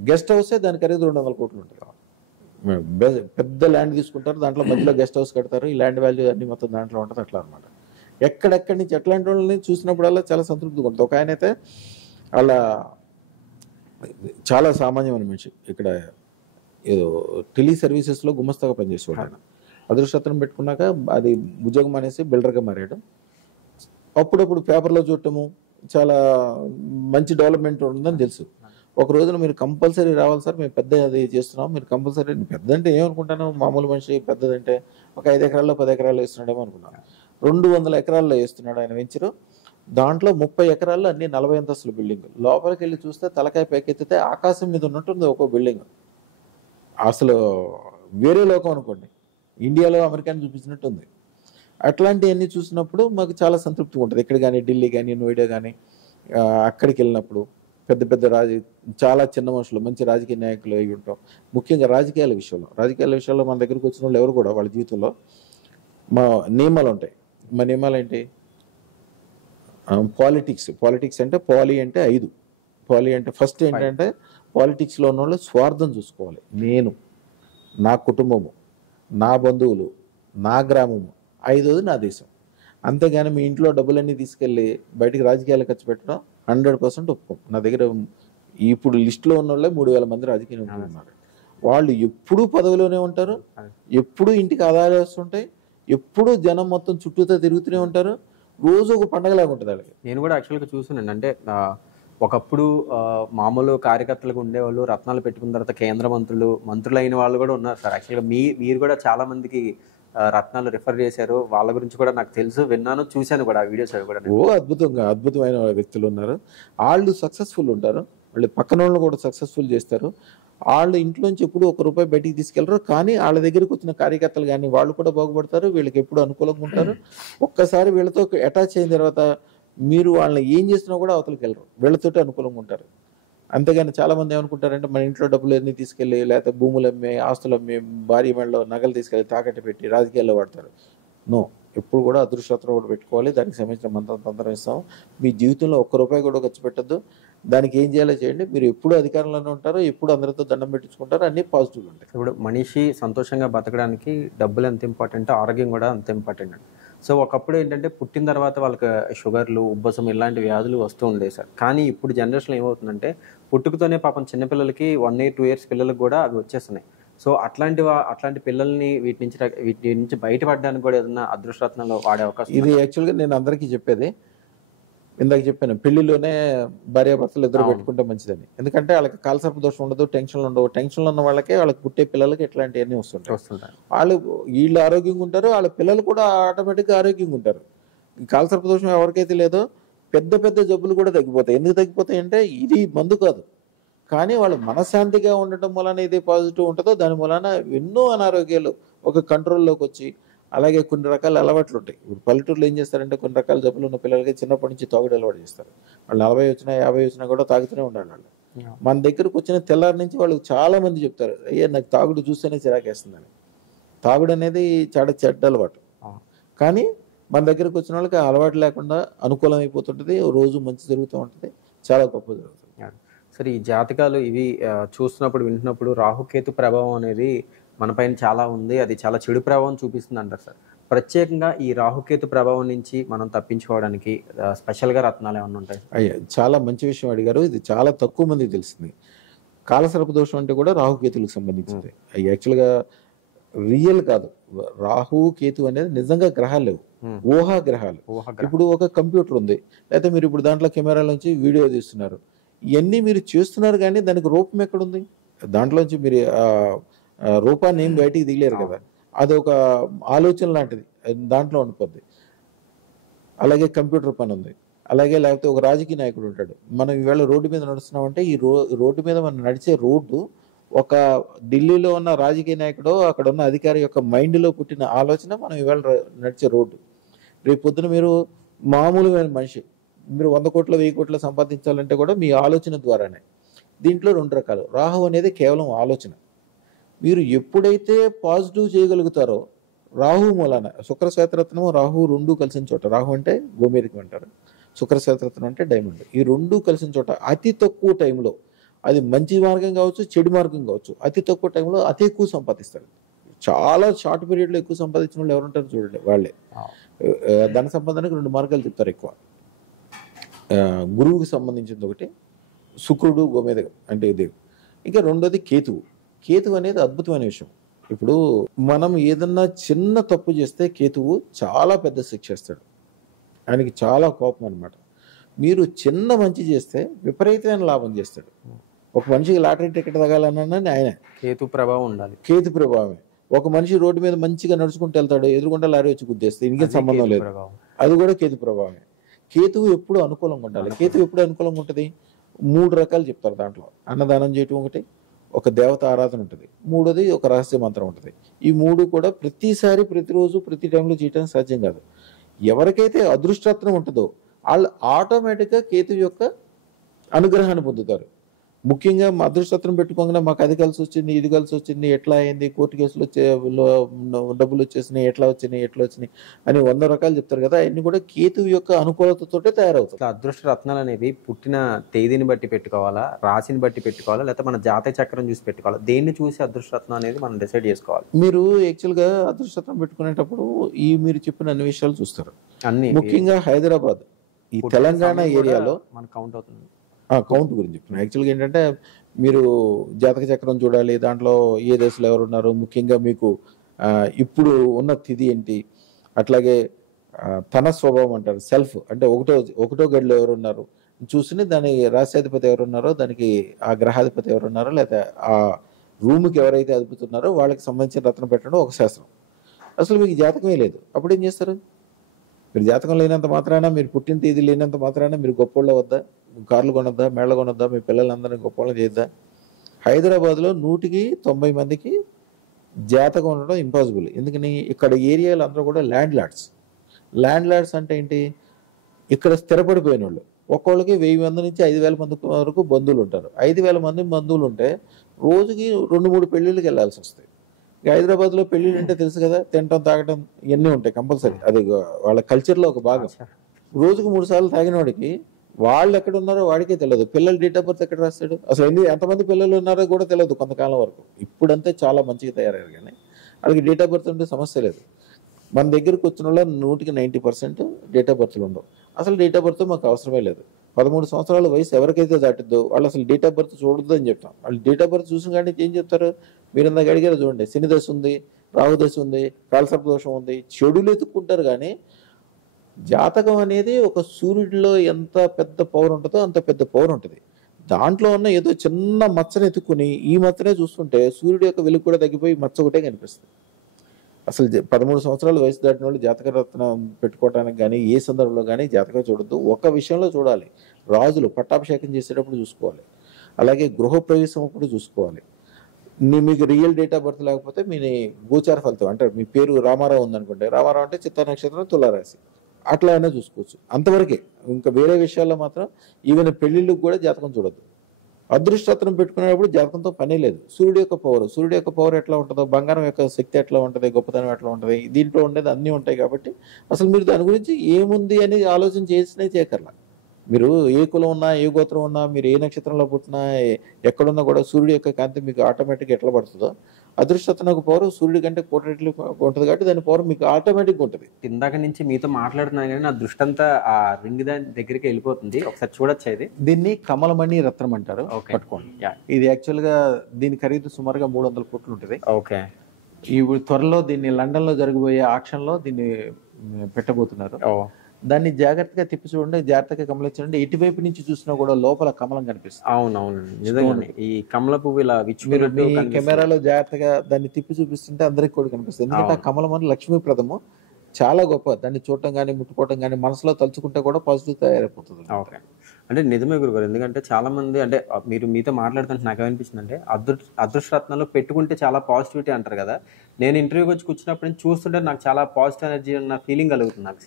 గెస్ట్ హౌసే దాని ఖరీదు 200 కోట్లు ఉంటుంది. పెద్ద ల్యాండ్ తీసుకుంటారు, దాంట్లో మధ్యలో గెస్ట్ హౌస్ కడతారు, ఈ ల్యాండ్ వాల్యూ అన్ని మొత్తం దాంట్లో ఉంటుంది. అట్లా అనమాట. ఎక్కడెక్కడి నుంచి ఎట్లాంటి వాళ్ళని చూసినప్పుడల్లా చాలా సంతృప్తిగా ఉంటుంది. ఒక ఆయన అయితే అలా చాలా సామాన్యమైన మనిషి, ఇక్కడ ఏదో టెలి సర్వీసెస్లో గుమస్తాగా పనిచేసేవాడు ఆయన. అదృష్టం పెట్టుకున్నాక అది ఉద్యోగం అనేసి బిల్డర్గా మారాడు. అప్పుడప్పుడు పేపర్లో చూడటము చాలా మంచి డెవలప్మెంట్ ఉంటుందని తెలుసు. ఒక రోజున మీరు కంపల్సరీ రావాలి సార్, మేము పెద్ద అది చేస్తున్నాం, మీరు కంపల్సరీ. పెద్ద అంటే ఏమనుకుంటాను, మామూలు మనిషి పెద్దదంటే ఒక 5 ఎకరాల్లో 10 ఎకరాల్లో వేస్తున్నాడేమో అనుకున్నాను. 200 ఎకరాల్లో వేస్తున్నాడు ఆయన వెంచరు. దాంట్లో 30 ఎకరాల్లో అన్ని 40 అంతస్తుల బిల్డింగ్. లోపలికి వెళ్ళి చూస్తే తలకాయ పైకెత్తితే ఆకాశం మీద ఉన్నట్టుంది ఒక్కో బిల్డింగ్. అసలు వేరే లోకం అనుకోండి, ఇండియాలో అమెరికాని చూపించినట్టుంది. అట్లాంటివన్నీ చూసినప్పుడు మాకు చాలా సంతృప్తిగా ఉంటుంది. ఇక్కడ కానీ ఢిల్లీ కానీ నోయిడా కానీ అక్కడికి వెళ్ళినప్పుడు పెద్ద పెద్ద చాలా చిన్న మనుషులు మంచి రాజకీయ నాయకులు అయి ఉంటాం. ముఖ్యంగా రాజకీయాల విషయంలో మన దగ్గరకు వచ్చిన వాళ్ళు ఎవరు కూడా వాళ్ళ జీవితంలో మా నియమాలు ఉంటాయి. మా నియమాలు ఏంటి? పాలిటిక్స్ అంటే పాలి అంటే 5. పాలి అంటే ఫస్ట్ ఏంటంటే పాలిటిక్స్లో ఉన్న వాళ్ళు స్వార్థం చూసుకోవాలి. నేను, నా కుటుంబము, నా బంధువులు, నా గ్రామము, 5వది నా దేశం. అంతేగాని మీ ఇంట్లో డబ్బులన్నీ తీసుకెళ్ళి బయటికి రాజకీయాలు ఖర్చు పెట్టడం 100% ఒప్పుకోం. నా దగ్గర ఇప్పుడు లిస్టులో ఉన్న వాళ్ళే 3000 మంది రాజకీయ నాయకులు ఉన్నారు. వాళ్ళు ఎప్పుడూ పదవిలోనే ఉంటారు, ఎప్పుడూ ఇంటికి ఆదాయాలు వస్తుంటాయి, ఎప్పుడూ జనం మొత్తం చుట్టూతో తిరుగుతూనే ఉంటారు. రోజు ఒక పండగలాగా ఉంటుంది వాళ్ళకి. నేను కూడా యాక్చువల్గా చూసానండి. అంటే ఒకప్పుడు మామూలు కార్యకర్తలకు ఉండేవాళ్ళు, రత్నాలు పెట్టుకున్న తర్వాత కేంద్ర మంత్రులు అయిన వాళ్ళు కూడా ఉన్నారు సార్. యాక్చువల్గా మీరు కూడా చాలా మందికి రత్నాలు రిఫర్ చేశారు. వాళ్ళ గురించి కూడా నాకు తెలుసు, విన్నాను, చూశాను కూడా ఆ వీడియోస్ అవి కూడా. అద్భుతమైన వ్యక్తులు ఉన్నారు. వాళ్ళు సక్సెస్ఫుల్ ఉంటారు, వాళ్ళు పక్కన వాళ్ళు కూడా సక్సెస్ఫుల్ చేస్తారు. వాళ్ళు ఇంట్లోంచి ఎప్పుడు ₹1 బయటికి తీసుకెళ్లరు. కానీ వాళ్ళ దగ్గరికి వచ్చిన కార్యకర్తలు కానీ వాళ్ళు కూడా బాగుపడతారు, వీళ్ళకి ఎప్పుడు అనుకూలంగా ఉంటారు. ఒక్కసారి వీళ్ళతో అటాచ్ అయిన తర్వాత మీరు వాళ్ళని ఏం చేసినా కూడా అవతలకి వెళ్ళరు, వీళ్ళతోటి అనుకూలంగా ఉంటారు. అంతేగాని చాలామంది ఏమనుకుంటారంటే మన ఇంట్లో డబ్బులు అన్నీ తీసుకెళ్ళి, లేకపోతే భూములు అమ్మి, ఆస్తులు అమ్మి, భారీ మెడలో నగలు తీసుకెళ్ళి తాకట్టు పెట్టి రాజకీయాల్లో వాడతారు. నో, ఎప్పుడు కూడా అదృష్టం కూడా పెట్టుకోవాలి. దానికి సంబంధించిన మంత్రం ఇస్తాం. మీ జీవితంలో ₹1 కూడా ఖర్చు పెట్టద్దు. దానికి ఏం చేయాలో చేయండి. మీరు ఎప్పుడు అధికారంలోనే ఉంటారో, ఎప్పుడు అందరితో దండం పెట్టించుకుంటారో, అన్ని పాజిటివ్గా ఉంటాయి. ఇప్పుడు మనిషి సంతోషంగా బతకడానికి డబ్బులు ఎంత ఇంపార్టెంట్, ఆరోగ్యం కూడా అంత ఇంపార్టెంట్ అండి. సో ఒకప్పుడు ఏంటంటే పుట్టిన తర్వాత వాళ్ళకి షుగర్లు, ఉబ్బసం ఇలాంటి వ్యాధులు వస్తూ ఉండేవి సార్. కానీ ఇప్పుడు జనరేషన్లో ఏమవుతుందంటే పుట్టుకతోనే పాపం చిన్నపిల్లలకి 1 year 2 years పిల్లలకు కూడా అవి వచ్చేస్తున్నాయి. సో అట్లాంటి పిల్లల్ని వీటి నుంచి బయటపడడానికి కూడా ఏదైనా అదృష్టరత్నాలు వాడే అవకాశం? ఇది యాక్చువల్గా నేను అందరికీ చెప్పేది, ఇందాక చెప్పాను, పెళ్లిలోనే భార్యాభర్తలు ఇద్దరు పెట్టుకుంటే మంచిదని. ఎందుకంటే వాళ్ళకి కాలసర్ప దోషం ఉండదు, టెన్షన్లు ఉండవు. టెన్షన్లు ఉన్న వాళ్ళకే, వాళ్ళకి పుట్టే పిల్లలకి ఇట్లాంటివన్నీ వస్తుంటాయి. వీళ్ళు ఆరోగ్యంగా ఉంటారు, వాళ్ళ పిల్లలు కూడా ఆటోమేటిక్గా ఆరోగ్యంగా ఉంటారు. ఈ కాలసర్ప దోషం ఎవరికైతే లేదో పెద్ద పెద్ద జబ్బులు కూడా తగ్గిపోతాయి. ఎందుకు తగ్గిపోతాయి అంటే ఇది మందు కాదు, కానీ వాళ్ళు మనశ్శాంతిగా ఉండటం వలన ఇది పాజిటివ్ ఉంటుందో దాని వలన ఎన్నో అనారోగ్యాలు ఒక కంట్రోల్లోకి వచ్చి, అలాగే కొన్ని రకాల అలవాట్లు ఉంటాయి. ఇప్పుడు పల్లెటూరులో ఏం చేస్తారంటే కొన్ని రకాల జబ్బులు ఉన్న పిల్లలకి చిన్నప్పటి నుంచి తాగుడు అలవాటు చేస్తారు. వాళ్ళు 40 వచ్చినా 50 వచ్చినా కూడా తాగుతూనే ఉండాలి వాళ్ళు. మన దగ్గరకు వచ్చిన తెల్లారి నుంచి వాళ్ళు చాలా మంది చెప్తారు, అయ్యా నాకు తాగుడు చూస్తేనే చిరాకేస్తుందని. తాగుడు అనేది చెడ్డ అలవాటు, కానీ మన దగ్గరకు వచ్చిన వాళ్ళకి అలవాటు లేకుండా అనుకూలం అయిపోతుంటుంది, రోజు మంచి జరుగుతూ ఉంటుంది, చాలా గొప్ప జరుగుతుంది. సరే, ఈ జాతకాలు ఇవి చూస్తున్నప్పుడు వింటున్నప్పుడు రాహుకేతు ప్రభావం అనేది మన పైన చాలా ఉంది, అది చాలా చెడు ప్రభావం చూపిస్తుంది అంటారు సార్. ప్రత్యేకంగా ఈ రాహుకేతు ప్రభావం నుంచి మనం తప్పించుకోవడానికి స్పెషల్గా రత్నాలు ఏమన్నా ఉంటాయి? అయ్యా, చాలా మంచి విషయం అడిగారు. ఇది చాలా తక్కువ మందికి తెలిసింది. కాలసర్ప దోషం అంటే కూడా రాహుకేతులకు సంబంధించింది. అవి యాక్చువల్గా రియల్ కాదు. రాహు కేతు అనేది నిజంగా గ్రహాలు లేవు, ఊహా గ్రహాలు. ఇప్పుడు ఒక కంప్యూటర్ ఉంది, లేకపోతే మీరు ఇప్పుడు దాంట్లో కెమెరాల నుంచి వీడియో తీస్తున్నారు, ఇవన్నీ మీరు చేస్తున్నారు, కానీ దానికి రూపం ఎక్కడుంది? దాంట్లోంచి మీరు రూపాన్ని ఏం బయటికి దిగలేరు కదా. అది ఒక ఆలోచన లాంటిది, దాంట్లో ఉండిపోద్ది. అలాగే కంప్యూటర్ పని ఉంది, అలాగే లేకపోతే ఒక రాజకీయ నాయకుడు ఉంటాడు. మనం ఈవేళ రోడ్డు మీద నడుస్తున్నామంటే ఈ రోడ్డు మీద మనం నడిచే రోడ్డు ఒక ఢిల్లీలో ఉన్న రాజకీయ నాయకుడు, అక్కడ ఉన్న అధికారి యొక్క మైండ్లో పుట్టిన ఆలోచన మనం ఈవేళ నడిచే రోడ్డు. రేపు పొద్దున మీరు మామూలుమైన మనిషి, మీరు 100 కోట్లు 1000 కోట్లు సంపాదించాలంటే కూడా మీ ఆలోచన ద్వారానే. దీంట్లో 2 రకాలు. రాహు అనేది కేవలం ఆలోచన, మీరు ఎప్పుడైతే పాజిటివ్ చేయగలుగుతారో రాహు మూలాన శుక్ర శ్వేతరత్నం రాహు రెండు కలిసిన చోట, రాహు అంటే గోమేధికం అంటారు, శుక్ర శ్వేతరత్నం అంటే డైమండ్, ఈ రెండు కలిసిన చోట అతి తక్కువ టైంలో, అది మంచి మార్గం కావచ్చు చెడు మార్గం కావచ్చు, అతి తక్కువ టైంలో అతి ఎక్కువ సంపాదిస్తారు. చాలా షార్ట్ పీరియడ్లో ఎక్కువ సంపాదించిన వాళ్ళు ఎవరుంటారు చూడండి, వాళ్ళే. ధన సంపాదనకు 2 మార్గాలు చెప్తారు ఎక్కువ. గురువుకి సంబంధించింది ఒకటి శుక్రుడు గోమేధికం అంటే ఇది, ఇంకా రెండోది కేతువు. కేతువు అనేది అద్భుతమైన విషయం. ఇప్పుడు మనం ఏదన్నా చిన్న తప్పు చేస్తే కేతువు చాలా పెద్ద శిక్ష ఇస్తాడు, ఆయనకి చాలా కోపం అనమాట. మీరు చిన్న మంచి చేస్తే విపరీతమైన లాభం చేస్తాడు. ఒక మనిషికి లాటరీ టికెట్ తగాలన్నా ఆయన కేతు ప్రభావం ఉండాలి, కేతు ప్రభావమే. ఒక మనిషి రోడ్డు మీద మంచిగా నడుచుకుంటూ వెళ్తాడు, ఎదురుకుండా లారీ వచ్చి గుద్దేస్తే ఇంకేం సంబంధం లేదు, అది కూడా కేతు ప్రభావమే. కేతువు ఎప్పుడు అనుకూలంగా ఉండాలి. కేతువు ఎప్పుడు అనుకూలంగా ఉంటుంది? 3 రకాలు చెప్తారు దాంట్లో. అన్నదానం చేయటం ఒకటి, ఒక దేవత ఆరాధన ఉంటుంది, మూడోది ఒక రహస్య మంత్రం ఉంటుంది. ఈ 3 కూడా ప్రతిసారి ప్రతిరోజు ప్రతి టైంలో చేయడం సాధ్యం కాదు. ఎవరికైతే అదృష్టరత్నం ఉంటుందో వాళ్ళు ఆటోమేటిక్గా కేతు యొక్క అనుగ్రహాన్ని పొందుతారు. ముఖ్యంగా మా అదృష్టరత్నం పెట్టుకోగానే మాకు అది కలిసి వచ్చింది, ఇది కలిసి వచ్చింది, ఎట్లా అయింది, కోర్టు కేసులు డబ్బులు వచ్చేసినాయి, ఎట్లా వచ్చినాయి అని 100 రకాలు చెప్తారు కదా. అవన్నీ కూడా కేతువు యొక్క అనుకూలతతోటే తయారవుతాయి. అదృష్ట రత్నాలు అనేవి పుట్టిన తేదీని బట్టి పెట్టుకోవాలా, రాశిని బట్టి పెట్టుకోవాలా, లేకపోతే మన జాతక చక్రం చూసి పెట్టుకోవాలా? దేన్ని చూసి అదృష్ట రత్నం అనేది మనం డిసైడ్ చేసుకోవాలి? మీరు యాక్చువల్గా అదృష్టరత్నం పెట్టుకునేటప్పుడు మీరు చెప్పిన అన్ని విషయాలు చూస్తారు. అన్ని ముఖ్యంగా హైదరాబాద్, ఈ తెలంగాణ ఏరియాలో మనకు కౌంట్ అవుతుంది. కౌంట్ గురించి చెప్తున్నాను. యాక్చువల్గా ఏంటంటే మీరు జాతక చక్రం చూడాలి, దాంట్లో ఏ దశలో ఎవరు ఉన్నారు, ముఖ్యంగా మీకు ఇప్పుడు ఉన్న తిథి ఏంటి, అట్లాగే తన స్వభావం అంటారు సెల్ఫ్ అంటే ఒకటో గడిలో ఎవరు ఉన్నారు చూసుకుని దాని రాశ్యాధిపతి ఎవరు ఉన్నారో, దానికి ఆ గ్రహాధిపతి ఎవరు ఉన్నారో, లేదా ఆ రూమ్కి ఎవరైతే అధిపతి ఉన్నారో వాళ్ళకి సంబంధించిన రత్నం పెట్టడం ఒక శాస్త్రం. అసలు మీకు జాతకమే లేదు, అప్పుడు ఏం చేస్తారు? మీరు జాతకం లేనంత మాత్రాన, మీరు పుట్టిన తేదీ లేనంత మాత్రాన మీరు గొప్పోళ్ళ వద్దా, కార్లు కొనొద్దా, మేళ్ళ కొనొద్దా, మీ పిల్లలందరినీ గొప్పవాళ్ళని చేద్దా? హైదరాబాద్లో 100కి 90 మందికి జాతకం ఉండడం ఇంపాసిబుల్. ఎందుకని? ఇక్కడ ఏరియాలో అందరూ కూడా ల్యాండ్ లార్డ్స్ అంటే ఏంటి? ఇక్కడ స్థిరపడిపోయిన వాళ్ళు. ఒక్కొక్కరికి 1000 మంది నుంచి 5000 మంది వరకు బంధువులు ఉంటారు. 5000 మంది బంధువులు ఉంటే రోజుకి 2-3 పెళ్ళిళ్ళకి వెళ్ళాల్సి వస్తాయి. హైదరాబాద్లో పెళ్ళిళ్ళు అంటే తెలుసు కదా, తినటం తాగటం ఇవన్నీ ఉంటాయి కంపల్సరీ, అది వాళ్ళ కల్చర్లో ఒక భాగం. రోజుకు 3 సార్లు తాగిన వాడికి వాళ్ళు ఎక్కడ ఉన్నారో వాడికే తెలియదు, పిల్లలు డేట్ ఆఫ్ బర్త్ ఎక్కడ రాస్తాడు, అసలు ఎంతమంది పిల్లలు ఉన్నారో కూడా తెలియదు కొంతకాలం వరకు. ఇప్పుడంతే చాలా మంచిగా తయారయ్యారు, కానీ వాళ్ళకి డేట్ ఆఫ్ బర్త్ ఉంటే సమస్య లేదు. మన దగ్గరకు వచ్చిన వాళ్ళ 100కి 90% డేట్ ఆఫ్ బర్త్లు ఉండవు. అసలు డేట్ ఆఫ్ బర్త్ మాకు అవసరమే లేదు. 13 సంవత్సరాల వయసు ఎవరికైతే దాటిద్దో వాళ్ళు అసలు డేట్ ఆఫ్ బర్త్ చూడొద్దు అని చెప్తాం. వాళ్ళు డేట్ ఆఫ్ బర్త్ చూసిన కానీ ఏం చెప్తారు? మీరు ఇందాక అడిగారు చూడండి, శని దశ ఉంది, రాహు దశ ఉంది, కాలసర్ప దోషం ఉంది, చెడులు ఎత్తుక్కుంటారు. కానీ జాతకం అనేది ఒక సూర్యుడిలో ఎంత పెద్ద పవర్ ఉంటుందో అంత పెద్ద పవర్ ఉంటుంది. దాంట్లో ఉన్న ఏదో చిన్న మచ్చని ఎత్తుక్కుని ఈ మచ్చనే చూస్తుంటే సూర్యుడు యొక్క వెలుగు కూడా తగ్గిపోయి మచ్చ ఒకటే కనిపిస్తుంది. అసలు 13 సంవత్సరాల వయసు దాటిన వాళ్ళు జాతక రత్నం పెట్టుకోవడానికి కానీ ఏ సందర్భంలో కానీ జాతకం చూడొద్దు. ఒక విషయంలో చూడాలి, రాజులు పట్టాభిషేకం చేసేటప్పుడు చూసుకోవాలి, అలాగే గృహప్రవేశం అప్పుడు చూసుకోవాలి. మీకు రియల్ డేట్ ఆఫ్ బర్త్ లేకపోతే మీ గోచార ఫలితం అంటే మీ పేరు రామారావు ఉందనుకుంటే, రామారావు అంటే చిత్తా నక్షత్రం తులారాశి, అట్లా అయినా చూసుకోవచ్చు. అంతవరకే. ఇంకా వేరే విషయాల్లో మాత్రం ఈవెన్ పెళ్లిళ్ళకి కూడా జాతకం చూడొద్దు. అదృష్టరత్నం పెట్టుకునేటప్పుడు జాతకంతో పని లేదు. సూర్యుడు యొక్క పవర్ ఎట్లా ఉంటుందో, బంగారం యొక్క శక్తి ఎట్లా ఉంటుంది, గొప్పతనం ఎట్లా ఉంటుంది, దీంట్లో ఉండేది అన్నీ ఉంటాయి. కాబట్టి అసలు మీరు దాని గురించి ఏముంది అని ఆలోచన చేసినా చేయకర్లా. మీరు ఏ కులం ఉన్నా, ఏ గోత్రం ఉన్నా, మీరు ఏ నక్షత్రంలో పుట్టినా, ఎక్కడున్నా కూడా సూర్యుడు యొక్క కాంతి మీకు ఆటోమేటిక్గా ఎట్లా పడుతుందో, అదృష్టరత్నం యొక్క పవర్ సూర్యుడి కంటే కోటి రెట్లు ఉంటుంది. కాబట్టి దాని పవర్ మీకు ఆటోమేటిక్గా ఉంటుంది. ఇందాక నుంచి మీతో మాట్లాడుతున్నాను కానీ నా దృష్టి అంతా ఆ రింగ్ దాని దగ్గరికి వెళ్ళిపోతుంది. ఒకసారి చూడొచ్చు. ఇది దీన్ని కమలమణి రత్నం అంటారు. పట్టుకోండి. ఇది యాక్చువల్గా దీని ఖరీదు సుమారుగా 300 కోట్లు ఉంటుంది. ఓకే. ఇప్పుడు త్వరలో దీన్ని లండన్ లో జరగబోయే ఆక్షన్లో దీన్ని పెట్టబోతున్నారు. దాన్ని జాగ్రత్తగా తిప్పి చూడండి, జాగ్రత్తగా గమనించండి. ఇటువైపు నుంచి చూసినా కూడా లోపల కమలం కనిపిస్తుంది. అవునవును, నిజంగా ఈ కమల పువ్వు ఇలా కెమెరాలో జాగ్రత్తగా దాన్ని తిప్పి చూపిస్తుంటే అందరికి కూడా కనిపిస్తుంది. ఎందుకంటే ఆ కమలం అని లక్ష్మీప్రదము, చాలా గొప్ప. దాన్ని చూడటం కానీ ముట్టుకోవటం కానీ మనసులో తలుచుకుంటే కూడా పాజిటివ్ తయారైపోతుంది. ఓకే. అంటే నిజమే గురుగారు, ఎందుకంటే చాలా మంది అంటే మీతో మాట్లాడుతుంటే నాకు ఏమనిపించింది అంటే అదృష్టరత్నాలు పెట్టుకుంటే చాలా పాజిటివిటీ అంటారు కదా. నేను ఇంటర్వ్యూకి వచ్చి కూర్చున్నప్పుడు నుంచి చూస్తుంటే నాకు చాలా పాజిటివ్ ఎనర్జీ ఉన్న ఫీలింగ్ కలుగుతుంది నాకు.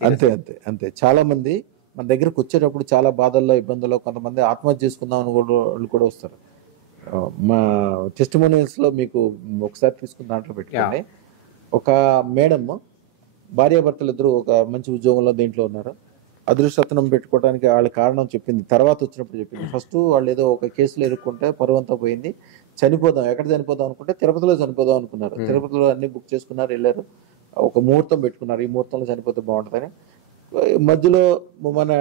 అంతే చాలా మంది మన దగ్గరకు వచ్చేటప్పుడు చాలా బాధల్లో, ఇబ్బందుల్లో, కొంతమంది ఆత్మహత్య చేసుకుందాం అని వాళ్ళు కూడా వస్తారు. మా టెస్టిమోనియల్స్లో మీకు ఒకసారి తీసుకున్న దాంట్లో పెట్టుకోండి. ఒక మేడం భార్యాభర్తలు ఇద్దరు ఒక మంచి ఉద్యోగంలో దీంట్లో ఉన్నారు. అదృష్టరత్నం పెట్టుకోవడానికి వాళ్ళ కారణం చెప్పింది, తర్వాత వచ్చినప్పుడు చెప్పింది. ఫస్ట్ వాళ్ళు ఏదో ఒక కేసులో ఇరుక్కుంటే పరువంతా పోయింది, చనిపోదాం, ఎక్కడ చనిపోదాం అనుకుంటే తిరుపతిలో చనిపోదాం అనుకున్నారు. తిరుపతిలో అన్ని బుక్ చేసుకున్నారు, వెళ్ళారు, ఒక ముహూర్తం పెట్టుకున్నారు, ఈ ముహూర్తంలో చనిపోతే బాగుంటుందని. మధ్యలో మన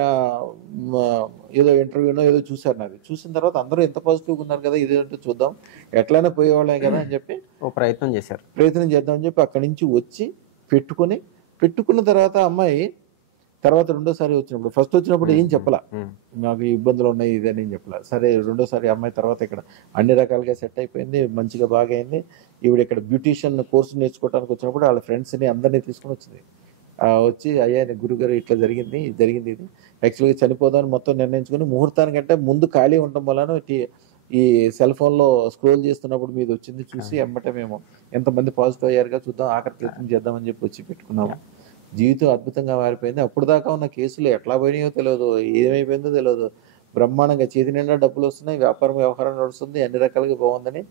ఏదో ఇంటర్వ్యూనో ఏదో చూశారు, నాది చూసిన తర్వాత అందరూ ఎంత పాజిటివ్గా ఉన్నారు కదా, ఇదేంటో చూద్దాం, ఎట్లయినా పోయేవాళ్ళే కదా అని చెప్పి ఓ ప్రయత్నం చేశారు. ప్రయత్నం చేద్దామని చెప్పి అక్కడి నుంచి వచ్చి పెట్టుకున్న తర్వాత అమ్మాయి తర్వాత రెండోసారి వచ్చినప్పుడు, ఫస్ట్ వచ్చినప్పుడు ఏం చెప్పలా, నాకు ఇబ్బందులు ఉన్నాయి ఇదని ఏం చెప్పలా. సరే రెండోసారి అమ్మాయి తర్వాత ఇక్కడ అన్ని రకాలుగా సెట్ అయిపోయింది, మంచిగా బాగా అయింది. ఈవిడ ఇక్కడ బ్యూటీషియన్ కోర్సు నేర్చుకోవడానికి వచ్చినప్పుడు వాళ్ళ ఫ్రెండ్స్ని అందరినీ తీసుకుని వచ్చింది. వచ్చి అయ్యా గురుగారు ఇట్లా జరిగింది ఇది యాక్చువల్గా చనిపోదామని మొత్తం నిర్ణయించుకుని ముహూర్తానికంటే ముందు ఖాళీ ఉండటం వలన ఈ సెల్ ఫోన్లో స్క్రోల్ చేస్తున్నప్పుడు మీద వచ్చింది, చూసి ఎమ్మటే మేము ఎంతమంది పాజిటివ్ అయ్యారుగా చూద్దాం, ఆఖరి ప్రయత్నం చేద్దామని చెప్పి వచ్చి పెట్టుకున్నాము. జీవితం అద్భుతంగా మారిపోయింది. అప్పుడు దాకా ఉన్న కేసులు ఎట్లా పోయినాయో తెలియదు, ఏమైపోయిందో తెలియదు. బ్రహ్మాండంగా చేతి నిండా డబ్బులు వస్తున్నాయి, వ్యవహారం నడుస్తుంది, అన్ని రకాలుగా బాగుందని.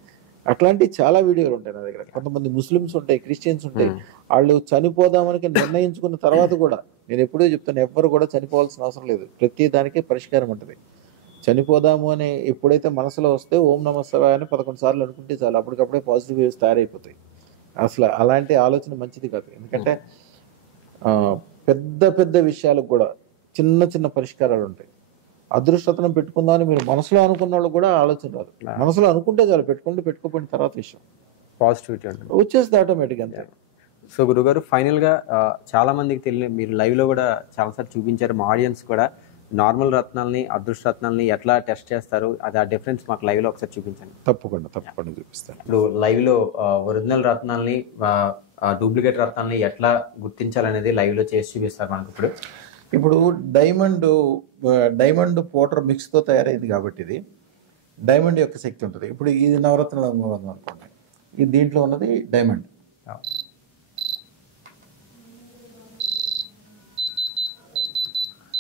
అట్లాంటి చాలా వీడియోలు ఉంటాయి నా దగ్గర. కొంతమంది ముస్లిమ్స్ ఉంటాయి, క్రిస్టియన్స్ ఉంటాయి, వాళ్ళు చనిపోదామని నిర్ణయించుకున్న తర్వాత కూడా, నేను ఎప్పుడూ చెప్తాను, ఎవ్వరు కూడా చనిపోవాల్సిన అవసరం లేదు, ప్రతి దానికి పరిష్కారం ఉంటుంది. చనిపోదాము అని ఎప్పుడైతే మనసులో వస్తే ఓం నమః శివాయ అని 11 సార్లు అనుకుంటే చాలు, అప్పటికప్పుడే పాజిటివ్ వేవ్స్ తయారైపోతాయి. అసలు అలాంటి ఆలోచన మంచిది కాదు. ఎందుకంటే పెద్ద పెద్ద విషయాలకు కూడా చిన్న చిన్న పరిష్కారాలు ఉంటాయి. అదృష్టరత్నం పెట్టుకుందామని మీరు మనసులో అనుకున్న వాళ్ళు కూడా ఆలోచన రాదు. మనసులో అనుకుంటే చాలు, పెట్టుకోపోయిన తర్వాత విషయం పాజిటివిటీ వచ్చేస్తుంది ఆటోమేటిక్గా అంతే. సో గురుగారు, ఫైనల్గా చాలా మందికి తెలియదు, మీరు లైవ్లో కూడా చాలాసార్లు చూపించారు, మా ఆడియన్స్ కూడా నార్మల్ రత్నాలని అదృష్ట రత్నాలని ఎట్లా టెస్ట్ చేస్తారు, అది ఆ డిఫరెన్స్ మాకు లైవ్లో ఒకసారి చూపించండి. తప్పకుండా చూపిస్తాను. ఇప్పుడు లైవ్లో ఒరిజినల్ రత్నాలని డూప్లికేట్ రత్నాలని ఎట్లా గుర్తించాలనేది లైవ్లో చేసి చూపిస్తారు మనకు. ఇప్పుడు డైమండ్ పౌడర్ మిక్స్తో తయారైంది కాబట్టి ఇది డైమండ్ యొక్క శక్తి ఉంటుంది. ఇప్పుడు ఇది నవరత్నాలు అనుకోండి, ఇది దీంట్లో ఉన్నది డైమండ్.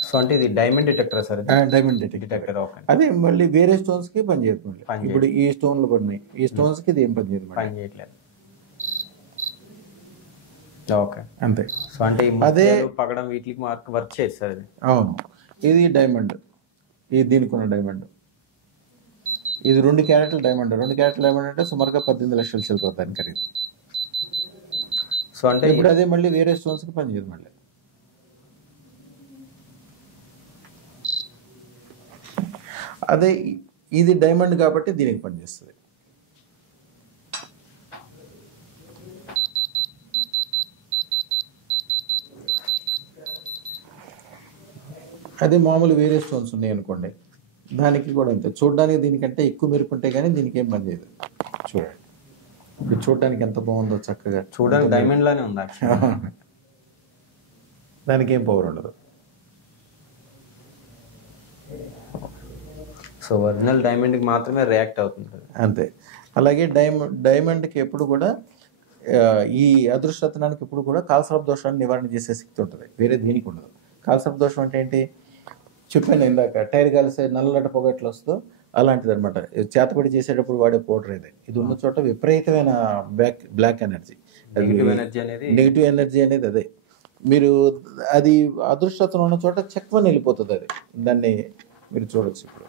సో అంటే ఇది diamond detector sir? Diamond detector. అదే మళ్ళీ వేరే స్టోన్స్ కి పనిచేయదు. ఇప్పుడు ఈ స్టోన్లు పడినాయి, ఈ స్టోన్స్ కి ఇది ఏం పనిచేయట్లేదు. ఓకే, అంతే. సో అంటే అదే పగడం వీటికి వర్క్ చేస్తారు అది. అవును, ఇది డైమండ్, ఇది దీనికి ఉన్న డైమండ్. ఇది 2 క్యారెట్ల డైమండ్. 2 క్యారెట్ల డైమండ్ అంటే సుమారుగా 18 లక్షల చిల్లర దాని ఖరీదు. సో అంటే ఇప్పుడు అదే మళ్ళీ వేరే స్టోన్స్ కి పనిచేయదు మళ్ళీ. అదే ఇది డైమండ్ కాబట్టి దీనికి పనిచేస్తుంది. అదే మామూలు వేరే స్టోన్స్ ఉన్నాయి అనుకోండి, దానికి కూడా అంతే. చూడడానికి దీనికంటే ఎక్కువ మెరుపుంటే కానీ దీనికి ఏం పని చేయదు. చూడండి, ఇప్పుడు చూడడానికి ఎంత బాగుందో, చక్కగా చూడడానికి డైమండ్ లానే ఉంది, దానికి ఏం పవర్ ఉండదు. సో ఒరిజినల్ డైమండ్కి మాత్రమే రియాక్ట్ అవుతుంది అంతే. అలాగే డైమండ్కి ఎప్పుడు కూడా ఈ అదృష్టరత్నానికి ఎప్పుడు కూడా కాలసర్ప దోషాన్ని నివారణ చేసే శక్తి ఉంటుంది, వేరే దీనికి ఉండదు. కాలసర్ప దోషం అంటే ఏంటి చెప్పాను ఇందాక, టైర్ కాలిసే నల్లట పొగ ఎట్లా వస్తుందో అలాంటిది అనమాట. చేతపడి చేసేటప్పుడు వాడే పౌడర్ ఇది ఉన్న చోట విపరీతమైన బ్లాక్ ఎనర్జీ, నెగిటివ్ ఎనర్జీ అనేది అదే. మీరు అది అదృష్టరత్నం ఉన్న చోట చెక్వని వెళ్ళిపోతుంది అది, దాన్ని మీరు చూడొచ్చు. ఇప్పుడు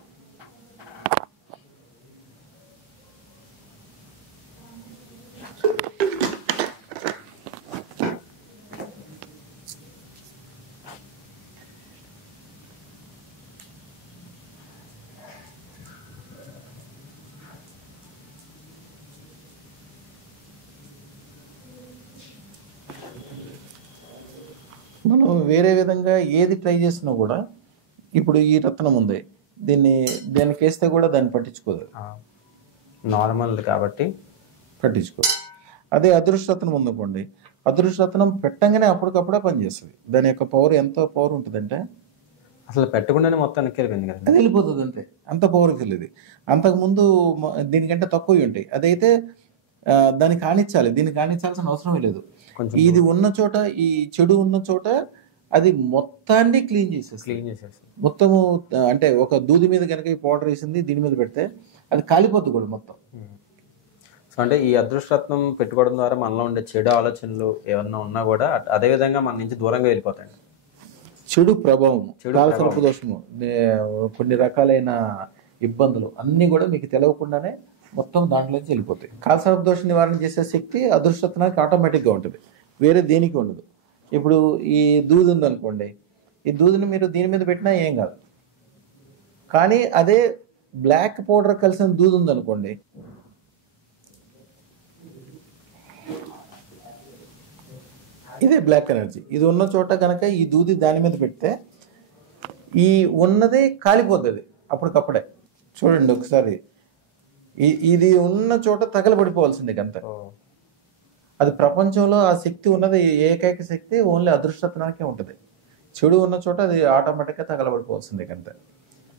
మనం వేరే విధంగా ఏది ట్రై చేసినా కూడా, ఇప్పుడు ఈ రత్నం ఉంది, దానికి వేస్తే కూడా దాన్ని పట్టించుకోదు, నార్మల్ కాబట్టి పట్టించుకోదు. అదే అదృష్టరత్నం ఉందనుకోండి, అదృష్టరత్నం పెట్టంగానే అప్పటికప్పుడే పనిచేస్తుంది. దాని యొక్క పవర్ ఎంత పవర్ ఉంటుందంటే అసలు పెట్టకుండానే మొత్తం వెళ్ళిపోయింది కదా, అది వెళ్ళిపోతుంది అంతే. అంత పవర్కి వెళ్ళేది. అంతకుముందు దీనికంటే తక్కువ ఉంటాయి. అదైతే దాన్ని కానిచ్చాలి, దీన్ని కానిచ్చాల్సిన అవసరం లేదు. ఇది ఉన్న చోట, ఈ చెడు ఉన్న చోట అది మొత్తాన్ని క్లీన్ చేసేస్తుంది. మొత్తము అంటే ఒక దూది మీద కనుక ఈ పౌడర్ వేసింది దీని మీద పెడితే అది కాలిపోద్ది కూడా మొత్తం. సో అంటే ఈ అదృష్టరత్నం పెట్టుకోవడం ద్వారా మనలో ఉండే చెడు ఆలోచనలు ఏమన్నా ఉన్నా కూడా అదే విధంగా మన నుంచి దూరంగా వెళ్ళిపోతాయి. చెడు ప్రభావం, కాలసర్ప దోషము, కొన్ని రకాలైన ఇబ్బందులు అన్నీ కూడా మీకు తెలియకుండానే మొత్తం దాంట్లోంచి వెళ్ళిపోతాయి. కాలసర్ప దోషం నివారణ చేసే శక్తి అదృష్టత్వానికి ఆటోమేటిక్గా ఉంటుంది, వేరే దేనికి ఉండదు. ఇప్పుడు ఈ దూది ఉందనుకోండి, ఈ దూదిని మీరు దీని మీద పెట్టినా ఏం కాదు. కానీ అదే బ్లాక్ పౌడర్ కలిసిన దూది ఉందనుకోండి, ఇదే బ్లాక్ ఎనర్జీ, ఇది ఉన్న చోట కనుక ఈ దూది దాని మీద పెడితే ఈ ఉన్నదే కాలిపోతుంది అప్పటికప్పుడే. చూడండి ఒకసారి, ఇది ఉన్న చోట తగలబడిపోవాల్సిందే అంతే. అది ప్రపంచంలో ఆ శక్తి ఉన్నది, ఏకైక శక్తి ఓన్లీ అదృష్టత్వానికే ఉంటుంది. చెడు ఉన్న చోట అది ఆటోమేటిక్గా తగలబడిపోవాల్సిందే అంతే.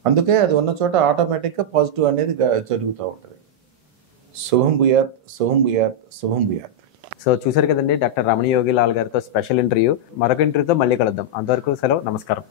అందుకే అది ఉన్న చోట ఆటోమేటిక్గా పాజిటివ్ అనేది జరుగుతూ ఉంటుంది. శుభం భూయాత్, శుభం భూయాత్, శుభం భూయాత్. సో చూసారు కదండి డాక్టర్ రమణ యోగిలాల్ గారితో స్పెషల్ ఇంటర్వ్యూ. మరొక ఇంటర్వ్యూతో మళ్ళీ కలుద్దాం. అంతవరకు సెలవు, నమస్కారం.